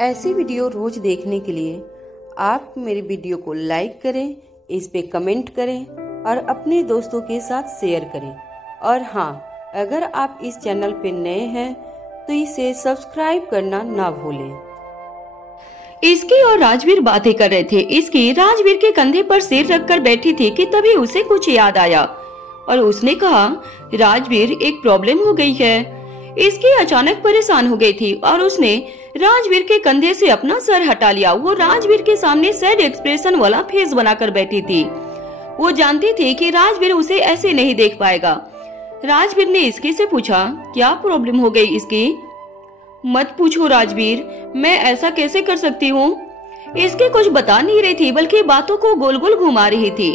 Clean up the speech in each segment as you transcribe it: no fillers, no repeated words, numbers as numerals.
ऐसी वीडियो रोज देखने के लिए आप मेरे वीडियो को लाइक करें, इस पे कमेंट करें और अपने दोस्तों के साथ शेयर करें। और हाँ, अगर आप इस चैनल पे नए हैं तो इसे सब्सक्राइब करना ना भूलें। इसकी और राजवीर बातें कर रहे थे। इसकी राजवीर के कंधे पर सिर रखकर बैठी थी कि तभी उसे कुछ याद आया और उसने कहा, राजवीर एक प्रॉब्लम हो गई है। इसकी अचानक परेशान हो गई थी और उसने राजवीर के कंधे से अपना सर हटा लिया। वो राजवीर के सामने सैड एक्सप्रेशन वाला फेस बनाकर बैठी थी। वो जानती थी कि राजवीर उसे ऐसे नहीं देख पाएगा। राजवीर ने इसकी से पूछा, क्या प्रॉब्लम हो गई इसकी? मत पूछो राजवीर, मैं ऐसा कैसे कर सकती हूँ? इसकी कुछ बता नहीं रही थी बल्कि बातों को गोल गोल घुमा रही थी।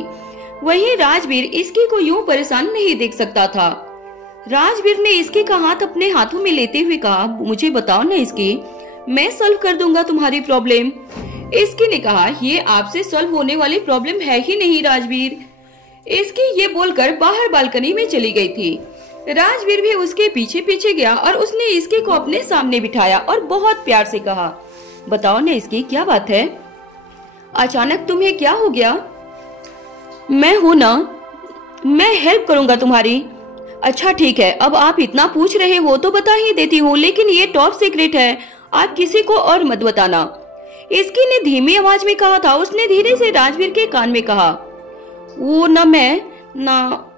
वहीं राजवीर इसकी को यूं परेशान नहीं देख सकता था। राजवीर ने इसकी का हाथ अपने हाथों में लेते हुए कहा, मुझे बताओ ना इसकी, मैं सॉल्व कर दूंगा तुम्हारी प्रॉब्लम। इसकी ने कहा, ये आपसे सॉल्व होने वाली प्रॉब्लम है ही नहीं राजवीर। इसकी ये बोलकर बाहर बालकनी में चली गई थी। राजवीर भी उसके पीछे पीछे गया और उसने इसकी को अपने सामने बिठाया और बहुत प्यार से कहा, बताओ ना इसकी, क्या बात है? अचानक तुम्हें क्या हो गया? मैं हूं ना, मैं हेल्प करूंगा तुम्हारी। अच्छा ठीक है, अब आप इतना पूछ रहे हो तो बता ही देती हूँ, लेकिन ये टॉप सीक्रेट है, आप किसी को और मत बताना। इसकी ने धीमी आवाज में कहा था। उसने धीरे से राजवीर के कान में कहा,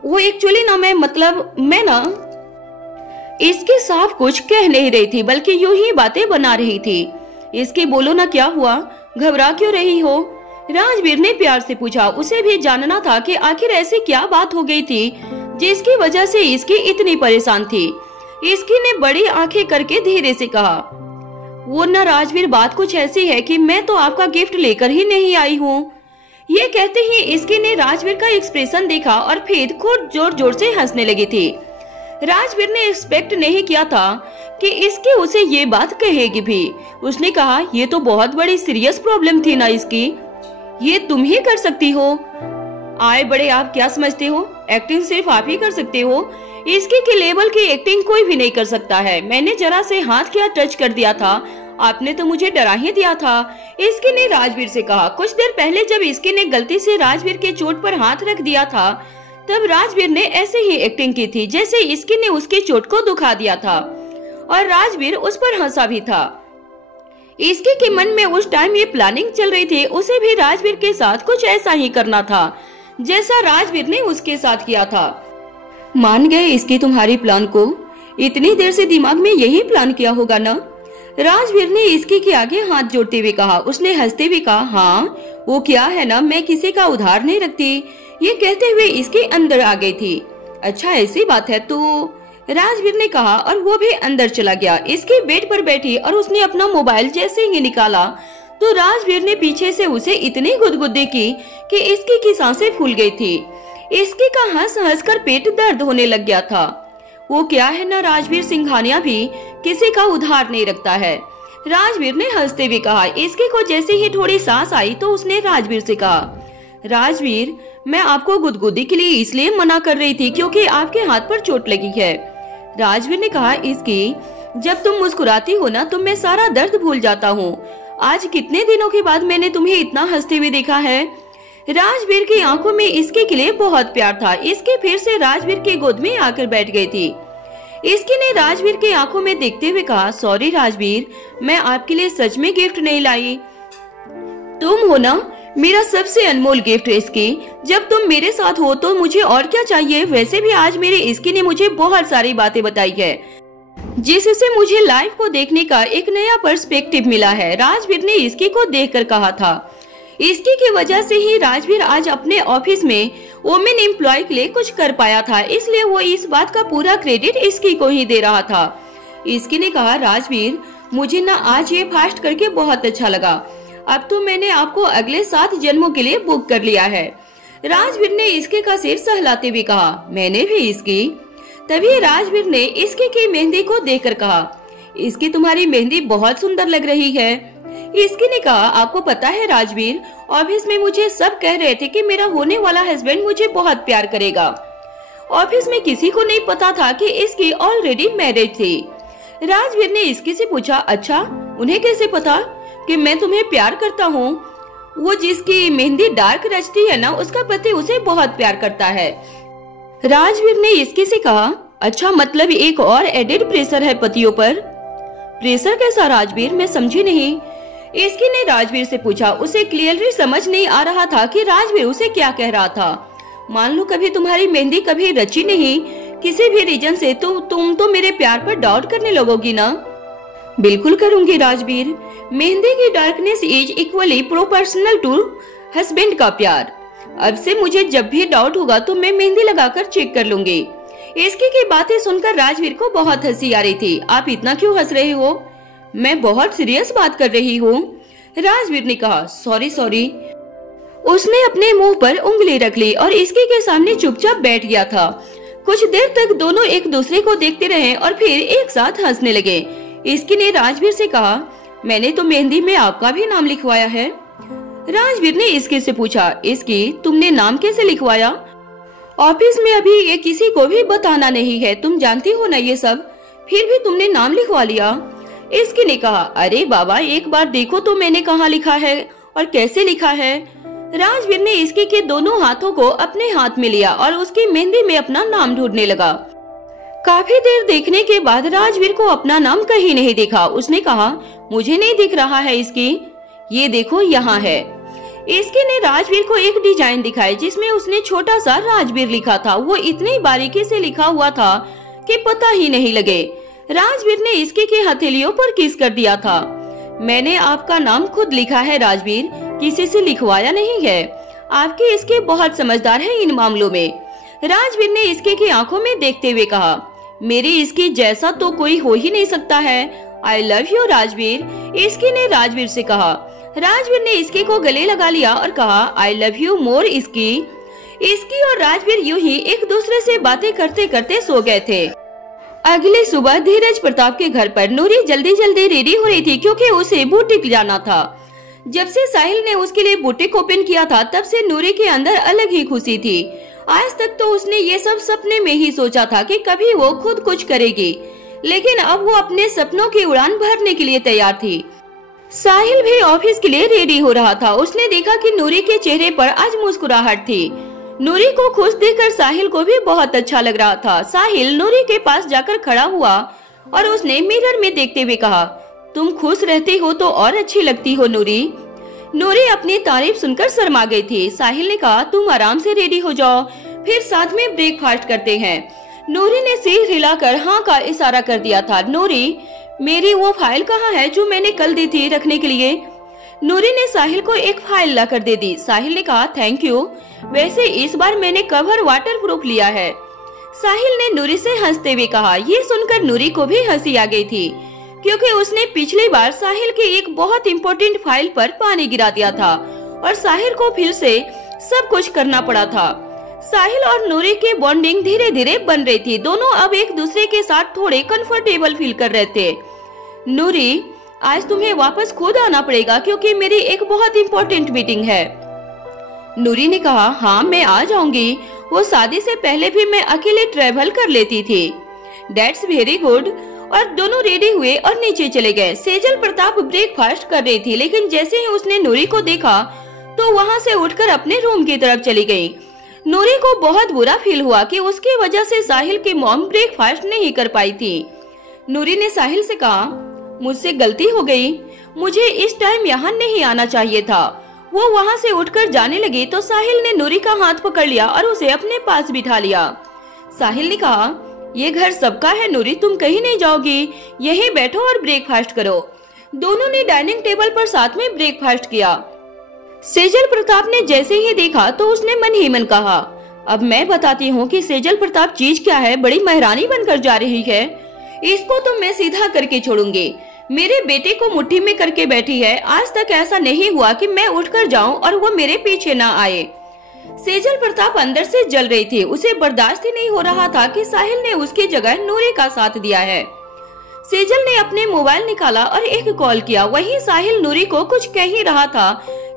वो एक्चुअली ना मैं, मतलब मैं ना। इसके साफ कुछ कह नहीं रही थी बल्कि यूं ही बातें बना रही थी। इसके बोलो ना, क्या हुआ, घबरा क्यों रही हो? राजवीर ने प्यार से पूछा। उसे भी जानना था कि आखिर ऐसी क्या बात हो गई थी जिसकी वजह से इसकी इतनी परेशान थी। इसकी ने बड़ी आंखें करके धीरे से कहा, वो ना राजवीर, बात कुछ ऐसी है कि मैं तो आपका गिफ्ट लेकर ही नहीं आई हूँ। ये कहते ही इसकी ने राजवीर का एक्सप्रेशन देखा और फिर खुद जोर जोर से हंसने लगी थी। राजवीर ने एक्सपेक्ट नहीं किया था कि इसकी उसे ये बात कहेगी भी। उसने कहा, ये तो बहुत बड़ी सीरियस प्रॉब्लम थी ना इसकी, ये तुम ही कर सकती हो। आए बड़े, आप क्या समझते हो, एक्टिंग सिर्फ आप ही कर सकते हो। इसकी के लेवल की एक्टिंग कोई भी नहीं कर सकता है। मैंने जरा से हाथ क्या टच कर दिया था, आपने तो मुझे डरा ही दिया था। इसकी ने राजवीर से कहा। कुछ देर पहले जब इसकी ने गलती से राजवीर के चोट पर हाथ रख दिया था तब राजवीर ने ऐसे ही एक्टिंग की थी जैसे इसकी ने उसके चोट को दुखा दिया था और राजवीर उस पर हंसा भी था। इसके के मन में उस टाइम ये प्लानिंग चल रही थी, उसे भी राजवीर के साथ कुछ ऐसा ही करना था जैसा राजवीर ने उसके साथ किया था। मान गए इसकी तुम्हारी प्लान को? इतनी देर से दिमाग में यही प्लान किया होगा ना? राजवीर ने इसकी के आगे हाथ जोड़ते हुए कहा। उसने हंसते हुए कहा, हाँ वो क्या है ना, मैं किसी का उधार नहीं रखती। ये कहते हुए इसके अंदर आ गई थी। अच्छा ऐसी बात है तो, राजवीर ने कहा और वो भी अंदर चला गया। इसके बेड पर बैठी और उसने अपना मोबाइल जैसे ही निकाला तो राजवीर ने पीछे से उसे इतनी गुदगुदी की कि इसकी की सांसें फूल गई थी। इसकी का हंस हंस कर पेट दर्द होने लग गया था। वो क्या है ना, राजवीर सिंघानिया भी किसी का उधार नहीं रखता है। राजवीर ने हंसते हुए कहा। इसकी को जैसे ही थोड़ी सांस आई तो उसने राजवीर से कहा, राजवीर मैं आपको गुदगुदी के लिए इसलिए मना कर रही थी क्योंकि आपके हाथ पर चोट लगी है। राजवीर ने कहा, इसकी जब तुम मुस्कुराती हो ना तो मैं सारा दर्द भूल जाता हूँ। आज कितने दिनों के बाद मैंने तुम्हें इतना हंसते हुए देखा है। राजवीर की आंखों में इसके के लिए बहुत प्यार था। इसके फिर से राजवीर के गोद में आकर बैठ गई थी। इसकी ने राजवीर की आंखों में देखते हुए कहा, सॉरी राजवीर, मैं आपके लिए सच में गिफ्ट नहीं लाई। तुम हो ना मेरा सबसे अनमोल गिफ्ट। इसकी जब तुम मेरे साथ हो तो मुझे और क्या चाहिए। वैसे भी आज मेरे इसकी ने मुझे बहुत सारी बातें बताई है जिससे मुझे लाइफ को देखने का एक नया पर्सपेक्टिव मिला है। राजवीर ने इसकी को देखकर कहा था। इसकी की वजह से ही राजवीर आज अपने ऑफिस में वोमेन एम्प्लॉय के लिए कुछ कर पाया था, इसलिए वो इस बात का पूरा क्रेडिट इसकी को ही दे रहा था। इसकी ने कहा, राजवीर मुझे ना आज ये फास्ट करके बहुत अच्छा लगा। अब तो मैंने आपको अगले 7 जन्मों के लिए बुक कर लिया है। राजवीर ने इसके का सिर सहलाते हुए कहा, मैंने भी इसकी। तभी राजवीर ने इसके की मेहंदी को देखकर कहा, इसकी तुम्हारी मेहंदी बहुत सुंदर लग रही है। इसकी ने कहा, आपको पता है राजवीर, ऑफिस में मुझे सब कह रहे थे कि मेरा होने वाला हस्बैंड मुझे बहुत प्यार करेगा। ऑफिस में किसी को नहीं पता था कि इसकी ऑलरेडी मैरिज थी। राजवीर ने इसकी से पूछा, अच्छा उन्हें कैसे पता? कि मैं तुम्हें प्यार करता हूँ। वो जिसकी मेहंदी डार्क रचती है ना, उसका पति उसे बहुत प्यार करता है। राजवीर ने इसकी से कहा, अच्छा मतलब एक और एडेड प्रेशर है पतियों पर। प्रेशर कैसा राजवीर, मैं समझी नहीं। इसकी ने राजवीर से पूछा। उसे क्लियरली समझ नहीं आ रहा था कि राजवीर उसे क्या कह रहा था। मान लो कभी तुम्हारी मेहंदी कभी रची नहीं किसी भी रीजन से, तो तुम तो मेरे प्यार पर डाउट करने लगोगी ना। बिल्कुल करूंगी राजवीर। मेहंदी की darkness is equally proportional to husband का प्यार। अब से मुझे जब भी डाउट होगा तो मैं मेहंदी लगाकर चेक कर लूंगी। इसकी की बातें सुनकर राजवीर को बहुत हंसी आ रही थी। आप इतना क्यों हंस रहे हो? मैं बहुत सीरियस बात कर रही हूँ, राजवीर ने कहा। सॉरी। उसने अपने मुंह पर उंगली रख ली और इसकी के सामने चुपचाप बैठ गया था। कुछ देर तक दोनों एक दूसरे को देखते रहे और फिर एक साथ हंसने लगे। इसकी ने राजवीर से कहा, मैंने तो मेहंदी में आपका भी नाम लिखवाया है। राजवीर ने इसकी से पूछा, इसकी तुमने नाम कैसे लिखवाया? ऑफिस में अभी ये किसी को भी बताना नहीं है, तुम जानती हो ना ये सब, फिर भी तुमने नाम लिखवा लिया। इसकी ने कहा, अरे बाबा एक बार देखो तो मैंने कहाँ लिखा है और कैसे लिखा है। राजवीर ने इसकी के दोनों हाथों को अपने हाथ में लिया और उसकी मेहंदी में अपना नाम ढूंढने लगा। काफी देर देखने के बाद राजवीर को अपना नाम कहीं नहीं दिखा। उसने कहा, मुझे नहीं दिख रहा है इसकी, ये देखो यहाँ है। इसकी ने राजवीर को एक डिजाइन दिखाई जिसमें उसने छोटा सा राजवीर लिखा था। वो इतनी बारीकी से लिखा हुआ था कि पता ही नहीं लगे। राजवीर ने इसकी की हथेलियों पर किस कर दिया था। मैंने आपका नाम खुद लिखा है राजवीर, किसी से लिखवाया नहीं है। आपकी इसके बहुत समझदार है इन मामलों में। राजवीर ने इसके की आंखों में देखते हुए कहा, मेरी इसकी जैसा तो कोई हो ही नहीं सकता है। आई लव यू राजवीर, इसकी ने राजवीर से कहा। राजवीर ने इसकी को गले लगा लिया और कहा, आई लव यू मोर इसकी। इसकी और राजवीर यूं ही एक दूसरे से बातें करते करते सो गए थे। अगले सुबह धीरज प्रताप के घर पर नूरी जल्दी रेडी हो रही थी क्योंकि उसे बुटीक जाना था। जब से साहिल ने उसके लिए बुटीक ओपन किया था तब से नूरी के अंदर अलग ही खुशी थी। आज तक तो उसने ये सब सपने में ही सोचा था कि कभी वो खुद कुछ करेगी, लेकिन अब वो अपने सपनों की उड़ान भरने के लिए तैयार थी। साहिल भी ऑफिस के लिए रेडी हो रहा था। उसने देखा कि नूरी के चेहरे पर आज मुस्कुराहट थी। नूरी को खुश देखकर साहिल को भी बहुत अच्छा लग रहा था। साहिल नूरी के पास जाकर खड़ा हुआ और उसने मिरर में देखते हुए कहा, तुम खुश रहती हो तो और अच्छी लगती हो नूरी। नूरी अपनी तारीफ सुनकर शर्मा गई थी। साहिल ने कहा, तुम आराम से रेडी हो जाओ, फिर साथ में ब्रेकफास्ट करते हैं। नूरी ने सिर हिलाकर हाँ का इशारा कर दिया था। नूरी, मेरी वो फाइल कहाँ है जो मैंने कल दी थी रखने के लिए? नूरी ने साहिल को एक फाइल लाकर दे दी। साहिल ने कहा, थैंक यू, वैसे इस बार मैंने कवर वाटरप्रूफ लिया है। साहिल ने नूरी से हंसते हुए कहा। ये सुनकर नूरी को भी हंसी आ गई थी क्योंकि उसने पिछली बार साहिल के एक बहुत इम्पोर्टेंट फाइल पर पानी गिरा दिया था और साहिल को फिर से सब कुछ करना पड़ा था। साहिल और नूरी की बॉन्डिंग धीरे धीरे बन रही थी। दोनों अब एक दूसरे के साथ थोड़े कंफर्टेबल फील कर रहे थे। नूरी, आज तुम्हें वापस खुद आना पड़ेगा क्योंकि मेरी एक बहुत इम्पोर्टेंट मीटिंग है। नूरी ने कहा, हाँ मैं आ जाऊंगी, वो शादी से पहले भी मैं अकेले ट्रेवल कर लेती थी। That's very good. और दोनों रेडी हुए और नीचे चले गए। सेजल प्रताप ब्रेकफास्ट कर रही थी, लेकिन जैसे ही उसने नूरी को देखा तो वहाँ से उठकर अपने रूम की तरफ चली गई। नूरी को बहुत बुरा फील हुआ कि उसकी वजह से साहिल की मॉम ब्रेकफास्ट नहीं कर पाई थी। नूरी ने साहिल से कहा, मुझसे गलती हो गई, मुझे इस टाइम यहाँ नहीं आना चाहिए था। वो वहाँ से उठकर जाने लगी तो साहिल ने नूरी का हाथ पकड़ लिया और उसे अपने पास बिठा लिया। साहिल ने कहा, ये घर सबका है नूरी, तुम कहीं नहीं जाओगी, यहीं बैठो और ब्रेकफास्ट करो। दोनों ने डाइनिंग टेबल पर साथ में ब्रेकफास्ट किया। सेजल प्रताप ने जैसे ही देखा तो उसने मन ही मन कहा, अब मैं बताती हूँ कि सेजल प्रताप चीज क्या है, बड़ी महारानी बनकर जा रही है। इसको तो मैं सीधा करके छोड़ूंगी। मेरे बेटे को मुट्ठी में करके बैठी है। आज तक ऐसा नहीं हुआ कि मैं उठकर जाऊं और वो मेरे पीछे ना आए। सेजल प्रताप अंदर से जल रही थी। उसे बर्दाश्त ही नहीं हो रहा था कि साहिल ने उसकी जगह नूरी का साथ दिया है। सेजल ने अपने मोबाइल निकाला और एक कॉल किया। वहीं साहिल नूरी को कुछ कह ही रहा था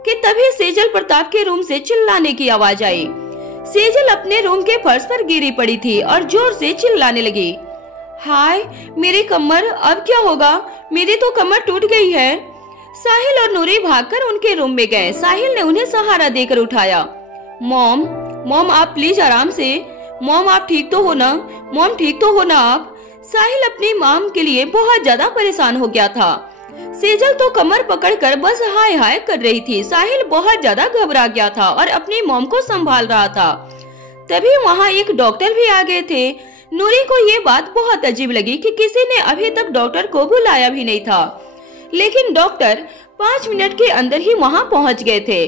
कि तभी सेजल प्रताप के रूम से चिल्लाने की आवाज आई। सेजल अपने रूम के फर्श पर गिरी पड़ी थी और जोर से चिल्लाने लगी, हाय मेरी कमर, अब क्या होगा, मेरी तो कमर टूट गई है। साहिल और नूरी भागकर उनके रूम में गए। साहिल ने उन्हें सहारा देकर उठाया। मॉम, मॉम आप प्लीज आराम से। मॉम आप ठीक तो हो ना? मॉम ठीक तो हो ना आप? साहिल अपनी मॉम के लिए बहुत ज्यादा परेशान हो गया था। सेजल तो कमर पकड़कर बस हाय हाय कर रही थी। साहिल बहुत ज्यादा घबरा गया था और अपनी मॉम को संभाल रहा था। तभी वहाँ एक डॉक्टर भी आ गए थे। नूरी को ये बात बहुत अजीब लगी कि किसी ने अभी तक डॉक्टर को बुलाया भी नहीं था, लेकिन डॉक्टर 5 मिनट के अंदर ही वहाँ पहुँच गए थे।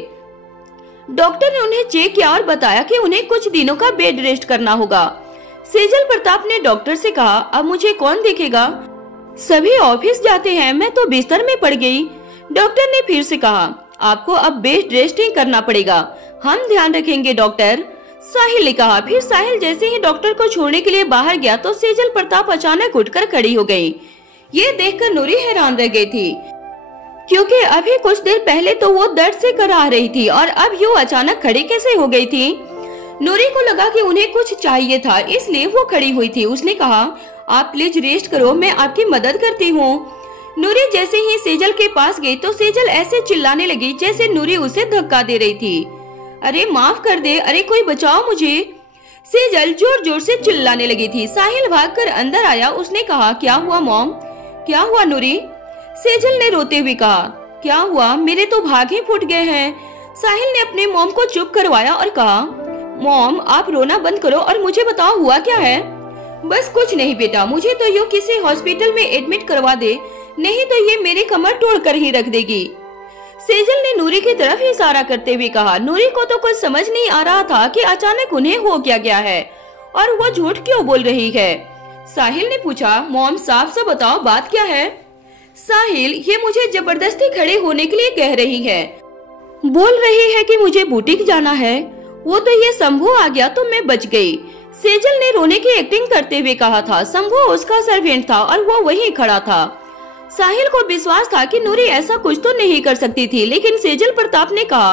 डॉक्टर ने उन्हें चेक किया और बताया कि उन्हें कुछ दिनों का बेड रेस्ट करना होगा। सेजल प्रताप ने डॉक्टर से कहा, अब मुझे कौन देखेगा? सभी ऑफिस जाते हैं, मैं तो बिस्तर में पड़ गई। डॉक्टर ने फिर से कहा, आपको अब बेड रेस्ट ही करना पड़ेगा, हम ध्यान रखेंगे डॉक्टर। साहिल ने कहा। फिर साहिल जैसे ही डॉक्टर को छोड़ने के लिए बाहर गया तो सेजल प्रताप अचानक उठकर खड़ी हो गई। ये देखकर नूरी हैरान रह गई थी, क्योंकि अभी कुछ देर पहले तो वो दर्द से कराह रही थी और अब यूं अचानक खड़ी कैसे हो गई थी। नूरी को लगा कि उन्हें कुछ चाहिए था, इसलिए वो खड़ी हुई थी। उसने कहा, आप प्लीज रेस्ट करो, मैं आपकी मदद करती हूँ। नूरी जैसे ही सेजल के पास गई तो सेजल ऐसे चिल्लाने लगी जैसे नूरी उसे धक्का दे रही थी। अरे माफ कर दे, अरे कोई बचाओ मुझे। सेजल जोर जोर से चिल्लाने लगी थी। साहिल भागकर अंदर आया। उसने कहा, क्या हुआ मॉम? क्या हुआ नूरी? सेजल ने रोते हुए कहा, क्या हुआ? मेरे तो भाग ही फूट गए हैं। साहिल ने अपने मॉम को चुप करवाया और कहा, मॉम आप रोना बंद करो और मुझे बताओ हुआ क्या है? बस कुछ नहीं बेटा, मुझे तो यूं किसी हॉस्पिटल में एडमिट करवा दे, नहीं तो ये मेरी कमर तोड़कर ही रख देगी। सेजल ने नूरी की तरफ इशारा करते हुए कहा। नूरी को तो कुछ समझ नहीं आ रहा था कि अचानक उन्हें हो क्या गया है और वो झूठ क्यों बोल रही है। साहिल ने पूछा, मॉम साफ से बताओ बात क्या है? साहिल, ये मुझे जबरदस्ती खड़े होने के लिए कह रही है, बोल रही है कि मुझे बुटीक जाना है। वो तो ये शंभू आ गया तो मैं बच गई। सेजल ने रोने की एक्टिंग करते हुए कहा था। शंभू उसका सर्वेंट था और वो वहीं खड़ा था। साहिल को विश्वास था कि नूरी ऐसा कुछ तो नहीं कर सकती थी, लेकिन सेजल प्रताप ने कहा,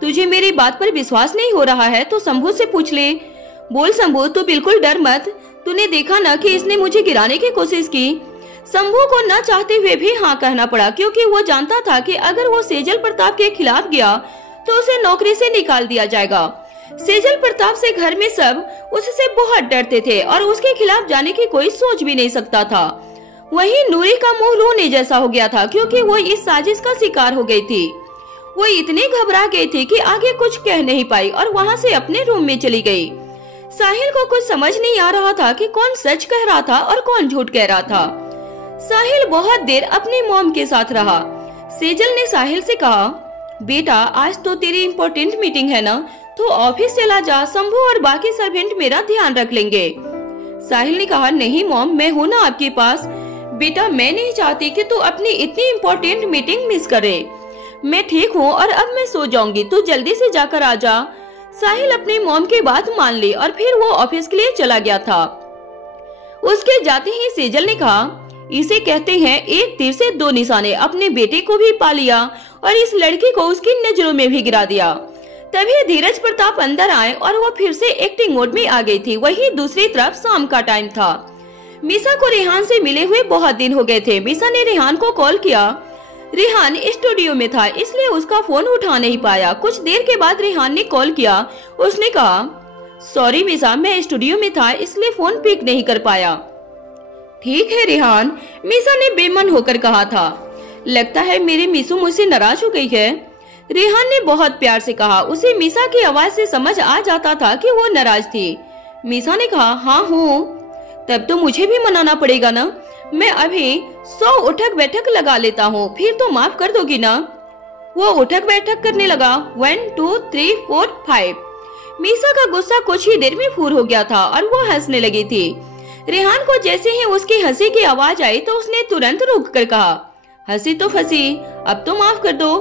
तुझे मेरी बात पर विश्वास नहीं हो रहा है तो शंभू से पूछ ले। बोल शंभू, तू बिल्कुल डर मत। तूने देखा ना कि इसने मुझे गिराने की कोशिश की। शंभू को न चाहते हुए भी हाँ कहना पड़ा, क्योंकि वो जानता था कि अगर वो सेजल प्रताप के खिलाफ गया तो उसे नौकरी से निकाल दिया जाएगा। सेजल प्रताप से घर में सब उससे बहुत डरते थे और उसके खिलाफ जाने की कोई सोच भी नहीं सकता था। वहीं नूरी का मुंह रोने जैसा हो गया था, क्योंकि वो इस साजिश का शिकार हो गई थी। वो इतनी घबरा गई थी कि आगे कुछ कह नहीं पाई और वहाँ से अपने रूम में चली गई। साहिल को कुछ समझ नहीं आ रहा था कि कौन सच कह रहा था और कौन झूठ कह रहा था। साहिल बहुत देर अपनी मॉम के साथ रहा। सेजल ने साहिल से कहा, बेटा आज तो तेरी इम्पोर्टेंट मीटिंग है ना, तो ऑफिस चला जा, शंभू और बाकी सर्वेंट मेरा ध्यान रख लेंगे। साहिल ने कहा, नहीं मॉम, मैं हूँ ना आपके पास। बेटा मैं नहीं चाहती कि तू अपनी इतनी इम्पोर्टेंट मीटिंग मिस करे। मैं ठीक हूँ और अब मैं सो जाऊंगी, तू जल्दी से जाकर आ जा। साहिल अपनी मॉम की बात मान ली और फिर वो ऑफिस के लिए चला गया था। उसके जाते ही सेजल ने कहा, इसे कहते हैं एक तीर से दो निशाने। अपने बेटे को भी पा लिया और इस लड़की को उसकी नजरों में भी गिरा दिया। तभी धीरज प्रताप अंदर आए और वो फिर से एक्टिंग मोड में आ गई थी। वहीं दूसरी तरफ शाम का टाइम था। मीसा को रेहान से मिले हुए बहुत दिन हो गए थे। मीसा ने रेहान को कॉल किया। रेहान स्टूडियो में था, इसलिए उसका फोन उठा नहीं पाया। कुछ देर के बाद रेहान ने कॉल किया। उसने कहा, सॉरी मीसा, मैं स्टूडियो में था इसलिए फोन पिक नहीं कर पाया। ठीक है रेहान, मीसा ने बेमन होकर कहा था। लगता है मेरी मीसू मुझसे नाराज हो गई है। रेहान ने बहुत प्यार से कहा। उसे मीसा की आवाज से समझ आ जाता था कि वो नाराज थी। मीसा ने कहा, हाँ हूँ। तब तो मुझे भी मनाना पड़ेगा ना। मैं अभी 100 उठक बैठक लगा लेता हूँ, फिर तो माफ कर दोगी ना। वो उठक बैठक करने लगा। 1 2 3 4 5। मीसा का गुस्सा कुछ ही देर में फूर हो गया था और वो हंसने लगी थी। रेहान को जैसे ही उसकी हंसी की आवाज आई तो उसने तुरंत रुक कर कहा, हंसी तो फंसी, अब तो माफ कर दो।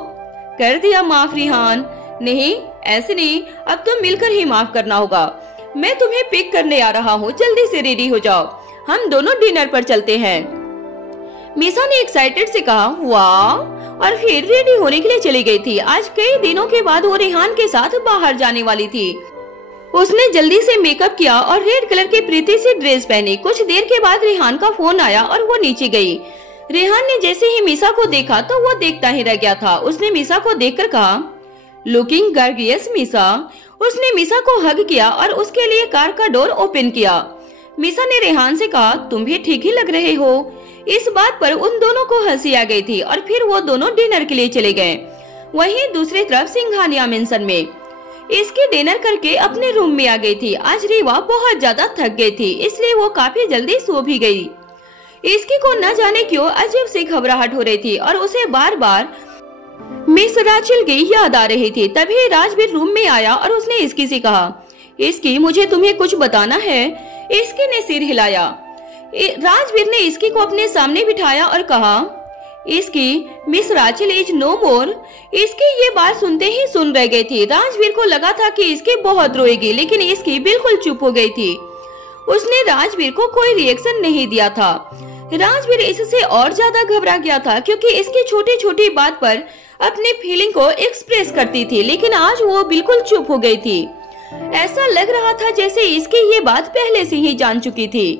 कर दिया माफ रेहान। नहीं ऐसे नहीं, अब तो मिलकर ही माफ करना होगा। मैं तुम्हें पिक करने आ रहा हूँ, जल्दी से रेडी हो जाओ, हम दोनों डिनर पर चलते हैं। मीसा ने एक्साइटेड से कहा, वाह, और फिर रेडी होने के लिए चली गई थी। आज कई दिनों के बाद वो रेहान के साथ बाहर जाने वाली थी। उसने जल्दी से मेकअप किया और रेड कलर की प्रीति सी ड्रेस पहनी। कुछ देर के बाद रेहान का फोन आया और वो नीचे गई। रेहान ने जैसे ही मीसा को देखा तो वो देखता ही रह गया था। उसने मीसा को देखकर कहा, लुकिंग गॉर्जियस मीसा। उसने मीसा को हग किया और उसके लिए कार का डोर ओपन किया। मीसा ने रेहान से कहा, तुम भी ठीक ही लग रहे हो। इस बात पर उन दोनों को हंसी आ गई थी और फिर वो दोनों डिनर के लिए चले गए। वहीं दूसरी तरफ सिंघानिया मेंशन में इसकी डिनर करके अपने रूम में आ गई थी। आज रीवा बहुत ज्यादा थक गई थी, इसलिए वो काफी जल्दी सो भी गई। इसकी को न जाने क्यों अजीब सी घबराहट हो रही थी और उसे बार बार मिस राचेल की याद आ रही थी। तभी राजवीर रूम में आया और उसने इसकी से कहा, इसकी मुझे तुम्हें कुछ बताना है। इसकी ने सिर हिलाया। राजवीर ने इसकी को अपने सामने बिठाया और कहा, इसकी मिस राचेल इज नो मोर। इसकी ये बात सुनते ही सुन रह गई थी। राजवीर को लगा था कि इसकी बहुत रोएगी, लेकिन इसकी बिल्कुल चुप हो गई थी। उसने राजवीर को कोई रिएक्शन नहीं दिया था। राजवीर इससे और ज्यादा घबरा गया था क्योंकि इसकी छोटी छोटी बात पर अपनी फीलिंग को एक्सप्रेस करती थी, लेकिन आज वो बिल्कुल चुप हो गई थी। ऐसा लग रहा था जैसे इसकी ये बात पहले से ही जान चुकी थी।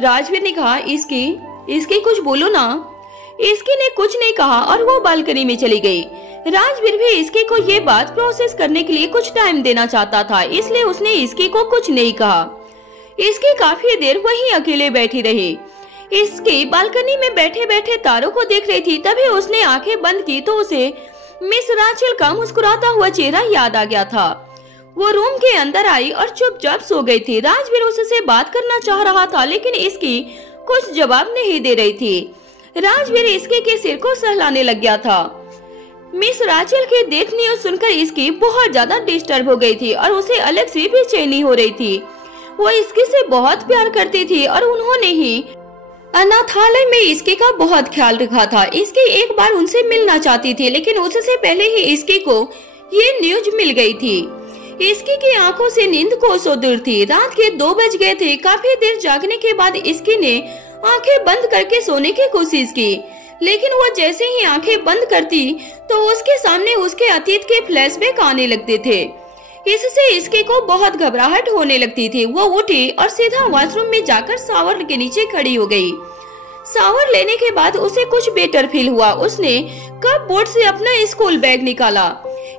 राजवीर ने कहा, इसकी कुछ बोलो ना। इसकी ने कुछ नहीं कहा और वो बालकनी में चली गई। राजवीर भी इसकी को ये बात प्रोसेस करने के लिए कुछ टाइम देना चाहता था, इसलिए उसने इसकी को कुछ नहीं कहा। इसकी काफी देर वहीं अकेले बैठी रही। इसकी बालकनी में बैठे बैठे तारों को देख रही थी। तभी उसने आंखें बंद की तो उसे मिस राचेल का मुस्कुराता हुआ चेहरा याद आ गया था। वो रूम के अंदर आई और चुपचाप सो गई थी। राजवीर उससे बात करना चाह रहा था, लेकिन इसकी कुछ जवाब नहीं दे रही थी। राजवीर इसके के सिर को सहलाने लग गया था। मिस राचेल के डेथ न्यूज सुनकर इसकी बहुत ज्यादा डिस्टर्ब हो गई थी और उसे अलग से बेचैनी हो रही थी। वो इसके से बहुत प्यार करती थी और उन्होंने ही अनाथालय में इसके का बहुत ख्याल रखा था। इसकी एक बार उनसे मिलना चाहती थी, लेकिन उससे पहले ही इसके को ये न्यूज मिल गई थी। इसकी की आंखों से नींद कोसों दूर थी। रात के 2 बज गए थे। काफी देर जागने के बाद इसकी ने आंखें बंद करके सोने की कोशिश की, लेकिन वो जैसे ही आंखें बंद करती तो उसके सामने उसके अतीत के फ्लैशबैक आने लगते थे। इससे इसके को बहुत घबराहट होने लगती थी। वो उठी और सीधा वॉशरूम में जाकर शावर के नीचे खड़ी हो गई। शावर लेने के बाद उसे कुछ बेटर फील हुआ। उसने कपबोर्ड से अपना स्कूल बैग निकाला।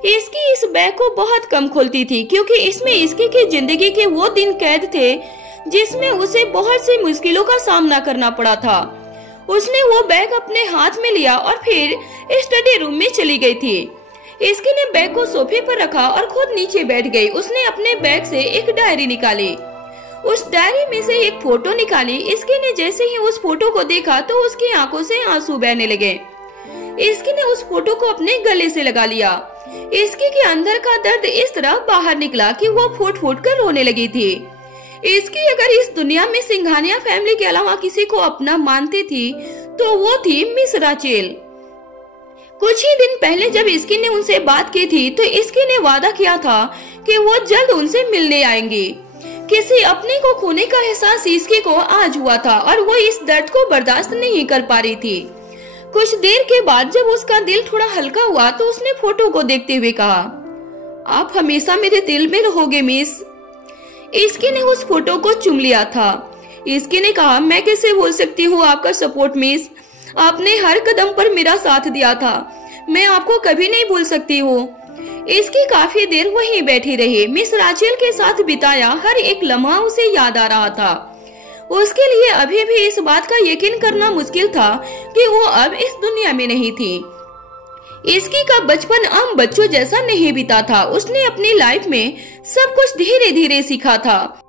इसकी इस बैग को बहुत कम खोलती थी क्योंकि इसमें इसकी की जिंदगी के वो दिन कैद थे जिसमें उसे बहुत सी मुश्किलों का सामना करना पड़ा था। उसने वो बैग अपने हाथ में लिया और फिर स्टडी रूम में चली गई थी। इसकी ने बैग को सोफे पर रखा और खुद नीचे बैठ गई। उसने अपने बैग से एक डायरी निकाली। उस डायरी में से एक फोटो निकाली। इसकी ने जैसे ही उस फोटो को देखा तो उसकी आंखों से आंसू बहने लगे। इसकी ने उस फोटो को अपने गले से लगा लिया। इसकी के अंदर का दर्द इस तरह बाहर निकला कि वो फूट फूट कर रोने लगी थी। इसकी अगर इस दुनिया में सिंघानिया फैमिली के अलावा किसी को अपना मानती थी तो वो थी मिस राचेल। कुछ ही दिन पहले जब इसकी ने उनसे बात की थी तो इसकी ने वादा किया था कि वो जल्द उनसे मिलने आएंगी। किसी अपने को खोने का एहसास इसकी को आज हुआ था और वो इस दर्द को बर्दाश्त नहीं कर पा रही थी। कुछ देर के बाद जब उसका दिल थोड़ा हल्का हुआ तो उसने फोटो को देखते हुए कहा, आप हमेशा मेरे दिल में रहोगे मिस। इसकी ने उस फोटो को चूम लिया था। इसकी ने कहा, मैं कैसे भूल सकती हूँ आपका सपोर्ट मिस। आपने हर कदम पर मेरा साथ दिया था। मैं आपको कभी नहीं भूल सकती हूँ। इसकी काफी देर वहीं बैठी रही। मिस राचेल के साथ बिताया हर एक लम्हा उसे याद आ रहा था। उसके लिए अभी भी इस बात का यकीन करना मुश्किल था कि वो अब इस दुनिया में नहीं थी। इसकी का बचपन आम बच्चों जैसा नहीं बीता था। उसने अपनी लाइफ में सब कुछ धीरे धीरे सीखा था।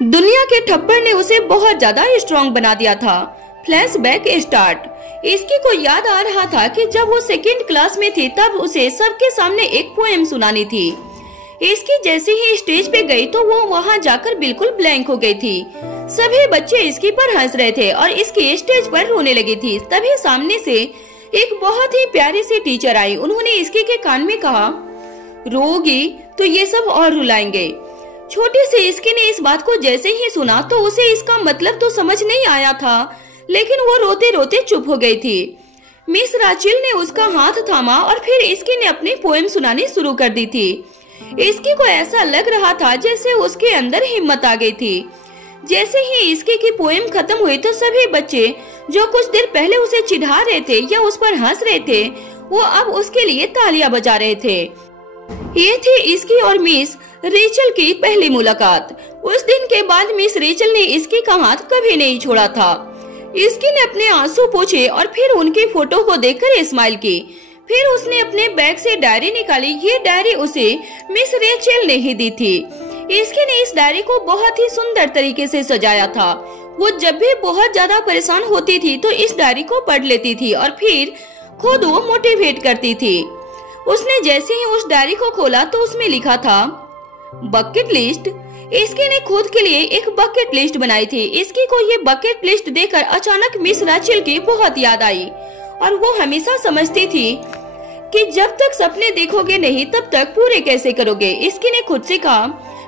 दुनिया के थप्पड़ ने उसे बहुत ज्यादा स्ट्रॉन्ग बना दिया था। Flashback start. इसकी को याद आ रहा था कि जब वो 2nd क्लास में थी तब उसे सबके सामने एक पोएम सुनानी थी। इसकी जैसे ही स्टेज पे गई तो वो वहाँ जाकर बिल्कुल ब्लैंक हो गई थी। सभी बच्चे इसकी पर हंस रहे थे और इसकी स्टेज पर रोने लगी थी। तभी सामने से एक बहुत ही प्यारी सी टीचर आई। उन्होंने इसकी के कान में कहा, रोगी तो ये सब और रुलाएंगे। छोटी सी इसकी ने इस बात को जैसे ही सुना तो उसे इसका मतलब तो समझ नहीं आया था, लेकिन वो रोते रोते चुप हो गई थी। मिस राचेल ने उसका हाथ थामा और फिर इसकी ने अपनी पोएम सुनानी शुरू कर दी थी। इसकी को ऐसा लग रहा था जैसे उसके अंदर हिम्मत आ गई थी। जैसे ही इसकी की पोएम खत्म हुई तो सभी बच्चे जो कुछ देर पहले उसे चिढ़ा रहे थे या उस पर हंस रहे थे, वो अब उसके लिए तालियां बजा रहे थे। ये थी इसकी और मिस रेचल की पहली मुलाकात। उस दिन के बाद मिस रेचल ने इसकी का हाथ कभी नहीं छोड़ा था। इसकी ने अपने आंसू पोंछे और फिर उनकी फोटो को देखकर स्माइल की। फिर उसने अपने बैग से डायरी निकाली। ये डायरी उसे मिस रेचल ने ही दी थी। इसकी ने इस डायरी को बहुत ही सुंदर तरीके से सजाया था। वो जब भी बहुत ज्यादा परेशान होती थी तो इस डायरी को पढ़ लेती थी और फिर खुद वो मोटिवेट करती थी। उसने जैसे ही उस डायरी को खोला तो उसमें लिखा था बकेट लिस्ट। इसकी ने खुद के लिए एक बकेट लिस्ट बनाई थी। इसकी को ये बकेट लिस्ट देखकर अचानक मिस रेचल की बहुत याद आई और वो हमेशा समझती थी कि जब तक सपने देखोगे नहीं तब तक पूरे कैसे करोगे। इसकी ने खुद से कहा,